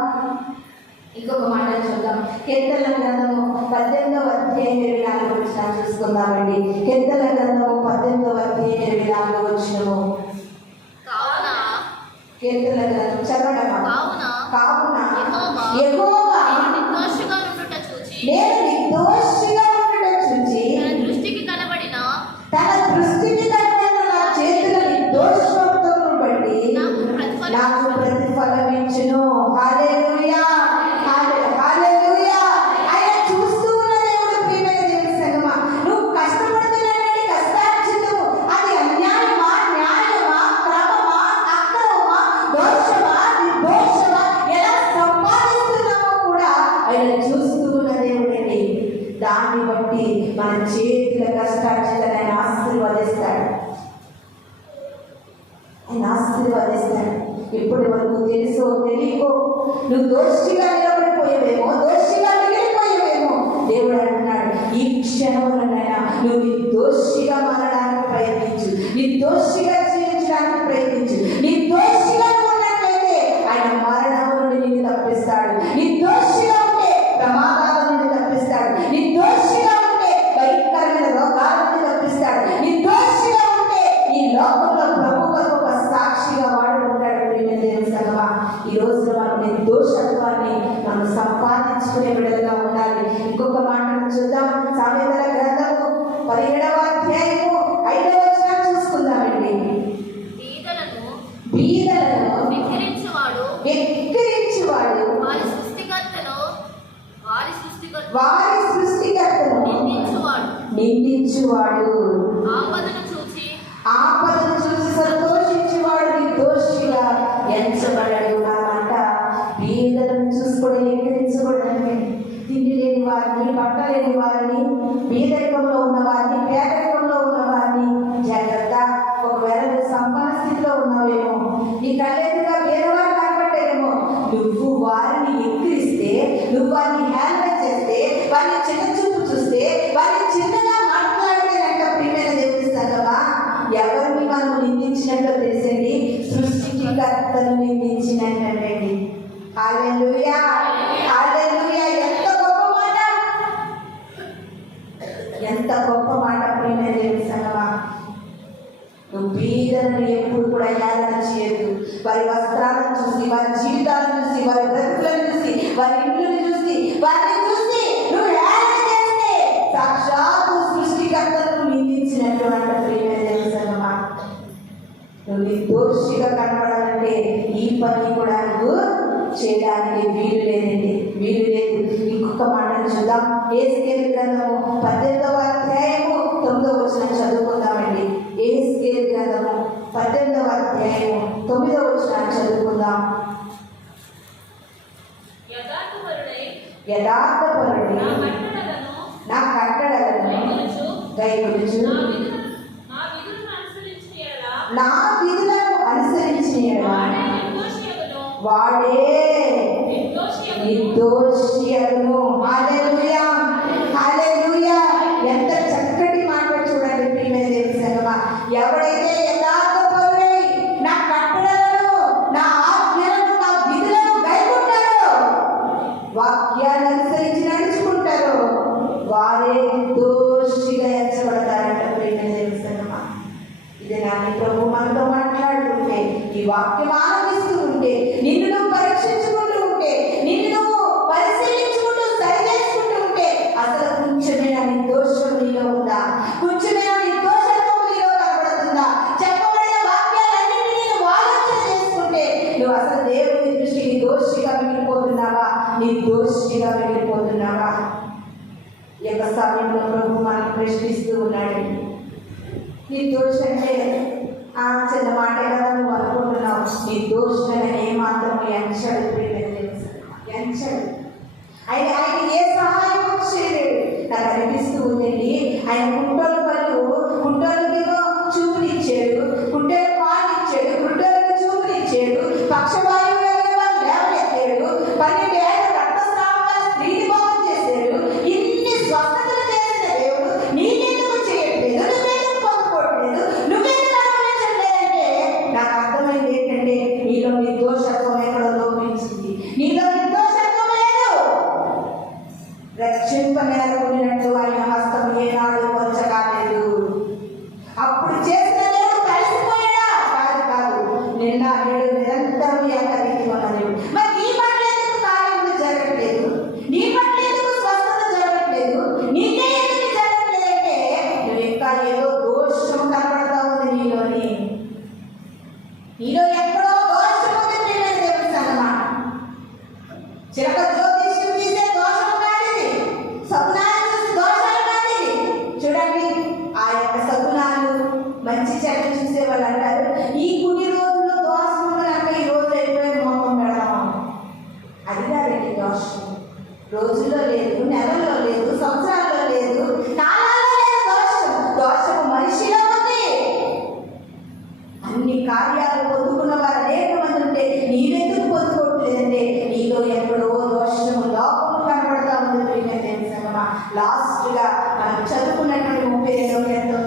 కీర్తనల గ్రంథము 18వ అధ్యాయం 24వ వచనం చూసుకుందామండి. కీర్తనల గ్రంథము 18వ అధ్యాయం 24వ వచనము. కీర్తనల గ్రంథం చదవడమా? కావున యెహోవా నేను నిర్దోషిగా ఉండుట చూచి తన దృష్టికి కనబడిన నా చేతుల నిర్దోషత్వమును బట్టి నాకు ప్రతిఫలం ఇచ్చును. హల్లెలూయా, హల్లెలూయా. ఆయన చూస్తూ ఉన్న దేవుడు. ప్రియమైన దేవుని సంగమా, నువ్వు కష్టపడుతున్నటువంటి కష్టార్జితము అది అన్యాయమా, న్యాయమా, క్రమమా, అక్రమమా, దోషమా, నిర్దోషమా, ఎలా సంపాదిస్తున్నామో కూడా ఆయన చూస్తూ ఉన్న దేవుడండి. దాన్ని బట్టి మన చేతుల కష్టార్జితాన్ని ఆయన ఆశీర్వదిస్తాడు. ఇప్పటి వరకు తెలుసో తెలియకో నువ్వు దోషిగా నిలబడిపోయేవేమో, దోషిగా మిగిలిపోయేవేమో. దేవుడు అంటున్నాడు, ఈ క్షణంలోనైనా నువ్వు నిర్దోషిగా మారడానికి ప్రయత్నించు, నిర్దోషిగా జీవించడానికి ప్రయత్నించు. నిర్దోషిగా ఉన్నట్లయితే ఆయన మరణం నుండి నిన్ను తప్పిస్తాడు. నిర్దోషిగా ఉంటే ప్రమాదాల నుండి తప్పిస్తాడు. నిర్దోషిగా ఉంటే భయంకరమైన రోగాల నుండి తప్పిస్తాడు. నిర్దోషిగా ఉంటే ఈ లోకంలో ప్రభువులకు ఒక సాక్షిగా వాడుకుంటాడు. ప్రియమైన దేవుని సంగమా, ఈ రోజు మనం నిర్దోషత్వాన్ని మనం సంపాదించుకునే బిడ్డలుగా ఉండాలి. ఇంకొక మాటను చూద్దాం. సామెతల గ్రంథము 17వ అధ్యాయము 5వ వచనం చూసుకుందామండి. బీదలను వెక్కిరించువాడు వారి సృష్టికర్తను నిందించువాడు. ఆపదను చూసి సంతోషించేవాడు నిర్దోషిగా ఎంచబడడు. నా మాట బీదలను చూసుకోవడం, ఎక్కిరించుకోవడమే. తిండి లేని వారిని, బట్ట లేని వారిని, బీదరికంలో ఉన్న వారిని, పేదరికంలో ఉన్న వారిని జాగ్రత్త. ఒకవేళ నువ్వు సంపన్న స్థితిలో ఉన్నావేమో, నీ కళ్ళెదురుగా పేదవారు కనబడ్డారేమో, నువ్వు వారిని ఎక్కిరిస్తే, నువ్వు వారిని హ్యాండిల్ చేస్తే, వారిని చిన్న చూపు చూస్తే, వారిని చిన్నగా మాట్లాడితేనంట. ప్రియమైన దేవుని సంగమా, ఎవరిని మనం నిందించినట్టు తెలిసండి, సృష్టికర్తను నిందించినట్టండి. హల్లెలూయా, హల్లెలూయా. ఎంత గొప్ప మాట, ఎంత గొప్ప మాట. ప్రియమైన దేవుని సంగమా, నువ్వు బీదలను ఎప్పుడు కూడా హేళన చేయదు. వారి వస్త్రాలను చూసి, వారి జీవితాలను చూసి, వారి బ్రతుకులను చూసి, వారి ఇంట్లను చూసి, వారిని చూసి నువ్వు హేళన చేస్తే సాక్షాత్తు సృష్టికర్తను నిందించినట్టు అంట. ప్రియమైన దేవుని సంగమా, నువ్వు నిర్దోషిగా కనపడాలంటే ఈ పని కూడా నువ్వు చేయడానికి వీలు లేదండి, వీలు లేదు. ఇంకొక మాటను చూద్దాం. యెహెజ్కేలు గ్రంథము 18వ అధ్యాయము 9వ వచనం చదువుకుందామండి. యెహెజ్కేలు గ్రంథము 18వ అధ్యాయము 9వ వచనం చదువుకుందాం. యథార్థపరుడై నా కట్టడలను 7 నా విధులను అనుసరించిన వాడే నిర్దోషియను. హల్లెలూయా, హల్లెలూయా. ఎంత చక్కటి మాట చూడండి ప్రియమైన దేవుని సంగమా. ఎవడైతే యథార్థపరుడై నా కట్టడలను, నా ఆజ్ఞలను, నా విధులను గైకొంటారో, వాక్యాన్ని అనుసరించి నడుచుకుంటారో, వారే నిర్దోషిగా ఎంచబడతారంట ప్రియమైన దేవుని సంగమా. ఇది నాని ప్రభు మనతో మాట్లాడుతుంటే, ఈ వాక్యం ఆనందిస్తూ ఉంటే, నిన్ను నువ్వు పరీక్షించుకుంటూ ఉంటే, నిన్ను నువ్వు పరిశీలించుకుంటూ సరి చేసుకుంటూ ఉంటే, అసలు కొంచెమైనా నిర్దోషం నీలో ఉందా? కొంచెమైనా నిర్దోషత్వం నీలో కనబడుతుందా? చెప్పబడిన వాక్యాలన్నింటినీ నువ్వు ఆలోచన చేసుకుంటే, నువ్వు అసలు దేవుని దృష్టికి దోషిగా మిగిలిపోతున్నావా? నిర్దోషిగా మిగిలిపోతున్నావా? ఈ యొక్క సమయంలో ప్రభు మనం ప్రశ్నిస్తూ ఉన్నాడు. నిర్దోషి అంటే ఆ చిన్న మాట కదా నువ్వు అనుకుంటున్నావు. నిర్దోషులని ఏమాత్రం ఎంచడు, ఎంచడు. ఆయన ఏ సహాయం చేయలేడు. నాకు అనిపిస్తూ ఉందండి, ఆయన కుంటోళ్ళకేమో చూపునిచ్చాడు, కుంటోళ్ళ పాలు ఇచ్చాడు, కుంటోళ్ళకి చూపునిచ్చాడు, పక్షవాయువు కలిగిన వాళ్ళు లేవనెత్తాడు, 12 ఏళ్ళ రక్తస్రావంగా స్త్రీని బాగు చేశాడు. ఇన్ని స్వస్థతలు చేసిన దేవుడు నీకెందుకు చేయట్లేదు? నువ్వెందుకు పొందుకోవట్లేదు? నువ్వెందుకు అనుభవించట్లేదంటే నాకు అర్థమైంది ఏంటంటే, నీలో నిర్దోషత్వం ఎక్కడో లోపించింది. నీలో నిర్దోషత్వం లేదు. రక్షింపనేరకున్నట్టు ఆయన హస్తం ఏనాడు వంచకాలేదు. అప్పుడు చేసిన దేవుడు కలిసిపోయాడా? కాదు. నిన్న నేడు నిరంతరం ఏకరీతిగా ఉన్న దేవుడు. మరి నీ పట్ల ఎందుకు కార్యములు జరగట్లేదు? నీ పట్ల ఎందుకు స్వస్థత జరగట్లేదు? నీకే ఎందుకు జరగట్లేదంటే నువ్వు ఇంకా ఏదో దోషం కనబడతా ఉంది నీలోని. నీలో ఎక్కడో దోషం ఉంది ప్రియమైన దేవుని సంగమా. చిలక జ్యోతిష్యం తీసే దోషం కానిది, సగుణాలు చూసి దోషాలు కానిది. చూడండి, ఆ యొక్క సగుణాలు మంచి చెడ్డ చూసే వాళ్ళు అంటారు, ఈ కొన్ని రోజుల్లో దోషం అంటే ఈ రోజు అయిపోయి మోహం పెడదాం. అది కాదండి దోషం. రోజుల్లో లేదు, నెలల్లో లేదు, సంవత్సరాల్లో లేదు, కాలాల్లో లేదు దోషం. దోషము మనిషిలో ఉంది. అన్ని కార్యాలు పొందుకున్న వారు అనేక మంది ఉంటే నీవెందుకు పొందుకోవట్లేదంటే నీలో ఎక్కడో దోషము లోపము కనబడతా ఉంది ప్రియమైన దేవుని సంగమా. లాస్ట్గా మనం చదువుకున్నటువంటి 32వ కీర్తన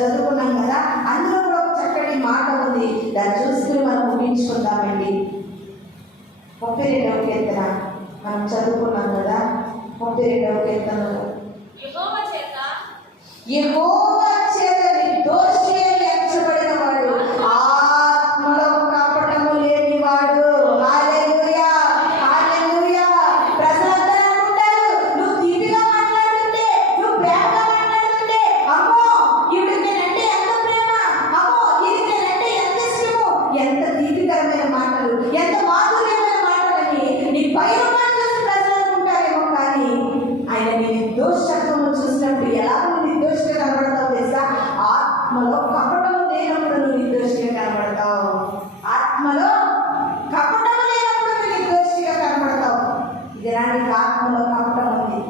చదువుకున్నాం కదా, అందులో కూడా ఒక చక్కటి మాట ఉంది. దాన్ని చూసుకుని మనం ముగించుకుందామండి. 32వ కీర్తన మనం చదువుకున్నాం కదా. 32వ కీర్తనలో యెహోవా చేత నిర్దోషి అని ఎంచబడిన వాడు, ఆత్మలో కపటము లేనివాడు. హల్లెలూయా, హల్లెలూయా. ప్రజలందరూ అనుకుంటారు, నువ్వు తీపిగా మాట్లాడుతుంటే, నువ్వు ప్రేమగా మాట్లాడుతుంటే, అమ్మో ఈవిడికి నేనంటే ఎంత ప్రేమ, అమ్మో ఈవిడికి నేనంటే ఎంత ఇష్టము, ఎంత తీపికరమైన మాటలు, ఎంత మాధుర్యమైన మాటలని నీ పైరుమాన్ని చూసి ప్రజలు అనుకుంటారేమో. కానీ ఆయన నీ నిర్దోషత్వము చూసినప్పుడు ఎలా నిర్దోషిగా కనబడతావు తెలుసా? ఆత్మలో కపటం లేనప్పుడు నువ్వు నిర్దోషిగా కనబడతావు. ఆత్మలో కపటం లేనప్పుడు నువ్వు నిర్దోషిగా కనబడతావు. ఇది రానికి ఆత్మలో కపటం ఉంది.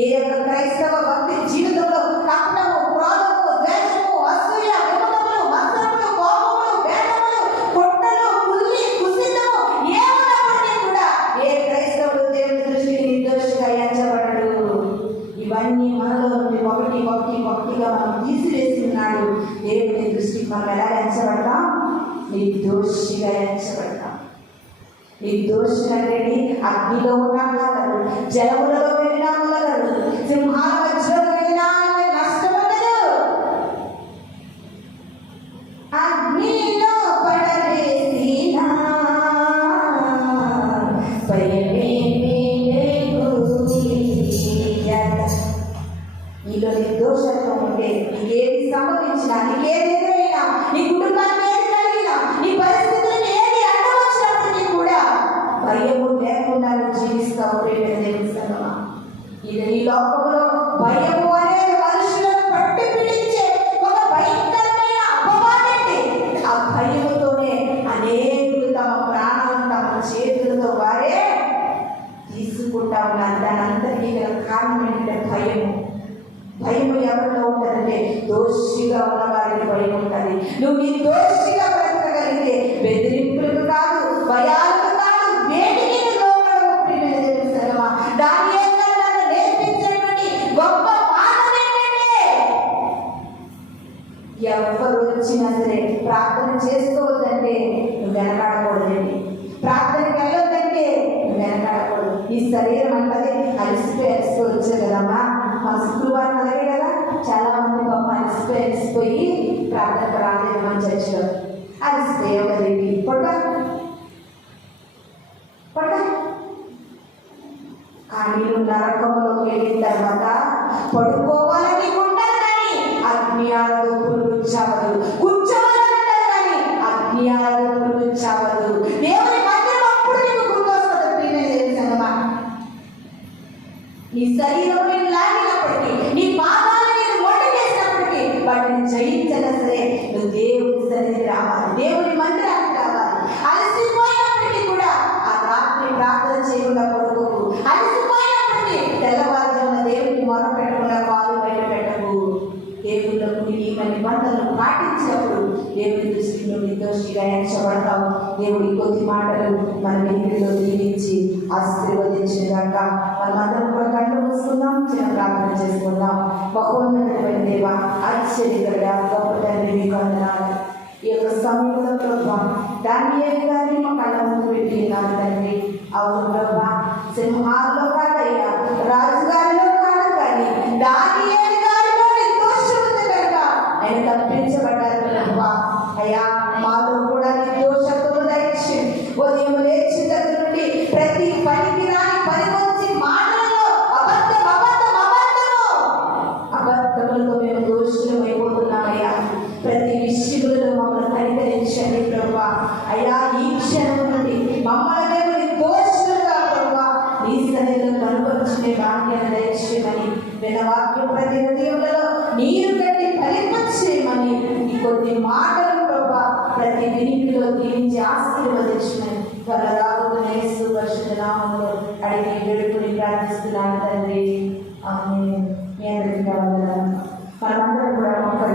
ఏ యొక్క క్రైస్తవ భక్తి జీవితంలో కపటము, క్రోధము, ద్వేషము, అసూయ, విమతములు, మత్సరములు, కోపములు, భేదములు, కొట్టలు, కుల్లి, కుసితము ఏమున్నప్పటికీ కూడా ఏ క్రైస్తవుడు దేవుని దృష్టికి నిర్దోషిగా ఎంచబడడు. ఇవన్నీ మనలో నుండి ఒకటిగా మనం తీసివేసి ఉన్నాడు. దేవుని దృష్టికి మనం ఎలా ఎంచబడతాం? నిర్దోషిగా ఎంచబడతాం. నిర్దోషులంటే అగ్నిలో ఉన్నా కలరు, జలములలో వెళ్ళినా కలరు, సింహాల మధ్యలో వెళ్ళినా నష్టం ఉండదు. అగ్నిలో పడవేసినా నీలో నిర్దోషత్వం ఉంటే నీకేది సంభవించినా, నీకేది ఎదురైనా, నీ కుటుంబానికి ఏది కలిగినా, నీ పరిస్థితులను ఏది అడ్డవచ్చినప్పటికీ కూడా భయము లేకుండా నువ్వు జీవిస్తావు ప్రియమైన దేవుని సంగమా. ఇది ఈ లోకంలో భయము అనేది మనుషులను పట్టి పీడించే ఒక భయంకరమైన అపవాదండి. ఆ భయముతోనే అనేకులు తమ ప్రాణాలను తమ చేతులతో వారే తీసుకుంటా ఉన్నారు. దాని అంతటికీ గల కారణం ఏంటంటే భయము. భయం ఎవరిలో ఉంటుందంటే దోషిగా ఉన్న వారికి భయం ఉంటుంది. నువ్వు నీ దోషిగా బ్రతకగలిగితే బెదిరింపులకు కాదు, భయాలకు కాదు, వేటికి లోపడవు. ప్రియమైన దేవుని సంగమా, దానియేలు నన్ను నేర్పించినటువంటి గొప్ప పాఠం ఏంటంటే ఎవరు వచ్చినా సరే ప్రార్థన చేసుకోవద్దంటే నువ్వు వెనకాడకూడదండి. ప్రార్థనకి వెళ్ళొద్దంటే నువ్వు వెనకాడకూడదు. ఈ శరీరం అంటది అలసిపోయి వచ్చారు కదమ్మా. మన శుక్రవారం అలాగే కదా, చాలా మంది గొప్ప అలసిపోయి ప్రార్థనకు రాలేదు మన చర్చిలో. అలసిపోయావు కదండి, పడుకో కానీ నువ్వు నరకంలోకి వెళ్ళిన తర్వాత పడుకోవాలని ఉంటారు కానీ అజ్ఞానంలో పురుగుచ్చావదు, కూర్చోవాలంటారు కానీ అజ్ఞానంలో పురుగుచ్చావదు. దేవుని మందిరం అప్పుడు నీకు గుర్తొస్తుంది. ప్రియమైన దేవుని సంగమా, నీ శరీరం నేను లాగినప్పటికీ, నీ పాదాలు నేను మొండి చేసినప్పటికీ వాటిని జయించగా సరే నువ్వు దేవుని సన్నిధికి రావాలి, దేవుని మందిరానికి రావాలి. అలసిపోయినప్పటికీ కూడా ఆ రాత్రి ప్రార్థన చేయకుండా పడుకోకు. అలసిపోయినప్పటికీ తెల్లవారుజామున దేవుడికి మొర పెట్టకుండా కాలు బయట పెట్టకు. దేవుళ్ళకు నియమ నిబంధనలు పాటించినప్పుడు దేవుడి దృష్టిలో నిర్దోషిగా ఎంచబడతావు. దేవుడి కొద్ది మాటలు మన ఇంటిలో దీవించి ఆశీర్వదించినాక మనమందరం కూడా కళ్ళు మూసుకుందాం, చిన్న ప్రార్థన చేసుకుందాం. బహున్నతమైన దేవ, ఆశ్చర్యకరుడా, గొప్ప తండ్రి, మీకు వందనాలు. ఈ యొక్క సమయంలో ప్రభా దానియేలు గారిని మా కళ్ళ ముందు పెట్టినారు తండ్రి. అవును ప్రభా, సింహాల్లో కాదయ్యా, రాజుగారిలో కాదు, కానీ దానియేలు గారిలో నిర్దోషం ఉంది కనుక ఆయన తప్పించబడ్డారు ప్రభా. అయ్యా, మాలో కూడా నిర్దోషత్వము దయచేయండి. ఉదయం లేచిన దగ్గర నుండి ప్రతి పనికి రాని పనికొచ్చి మాటలలో అబద్ధములతో మేము దోషులం అయిపోతున్నామయ్యా. ప్రతి విషయంలో మమ్మల్ని కనికరించండి ప్రభా. అయ్యా, ఈ క్షణం నుండి మమ్మల్ని మేము నిర్దోషులుగా ప్రభా నీ సన్నిధిలో కనుపరుచుకునే భాగ్యాన్ని దయచేయమని, వినవాక్యం ప్రతి హృదయంలో నీరు కట్టి ఫలింపచేయమని, ఈ కొద్ది మాటలు ప్రభా ప్రతి వినికిలో దీవించి ఆశీర్వదించమని త్వరరాగుతున్న యేసు పరిశుద్ధ నామములో అడిగి వేడుకుని ప్రార్థిస్తున్నాను తండ్రి. ఆమేన్. మీ అందరికీ వందనాలు. మనమందరం కూడా మొక్కలు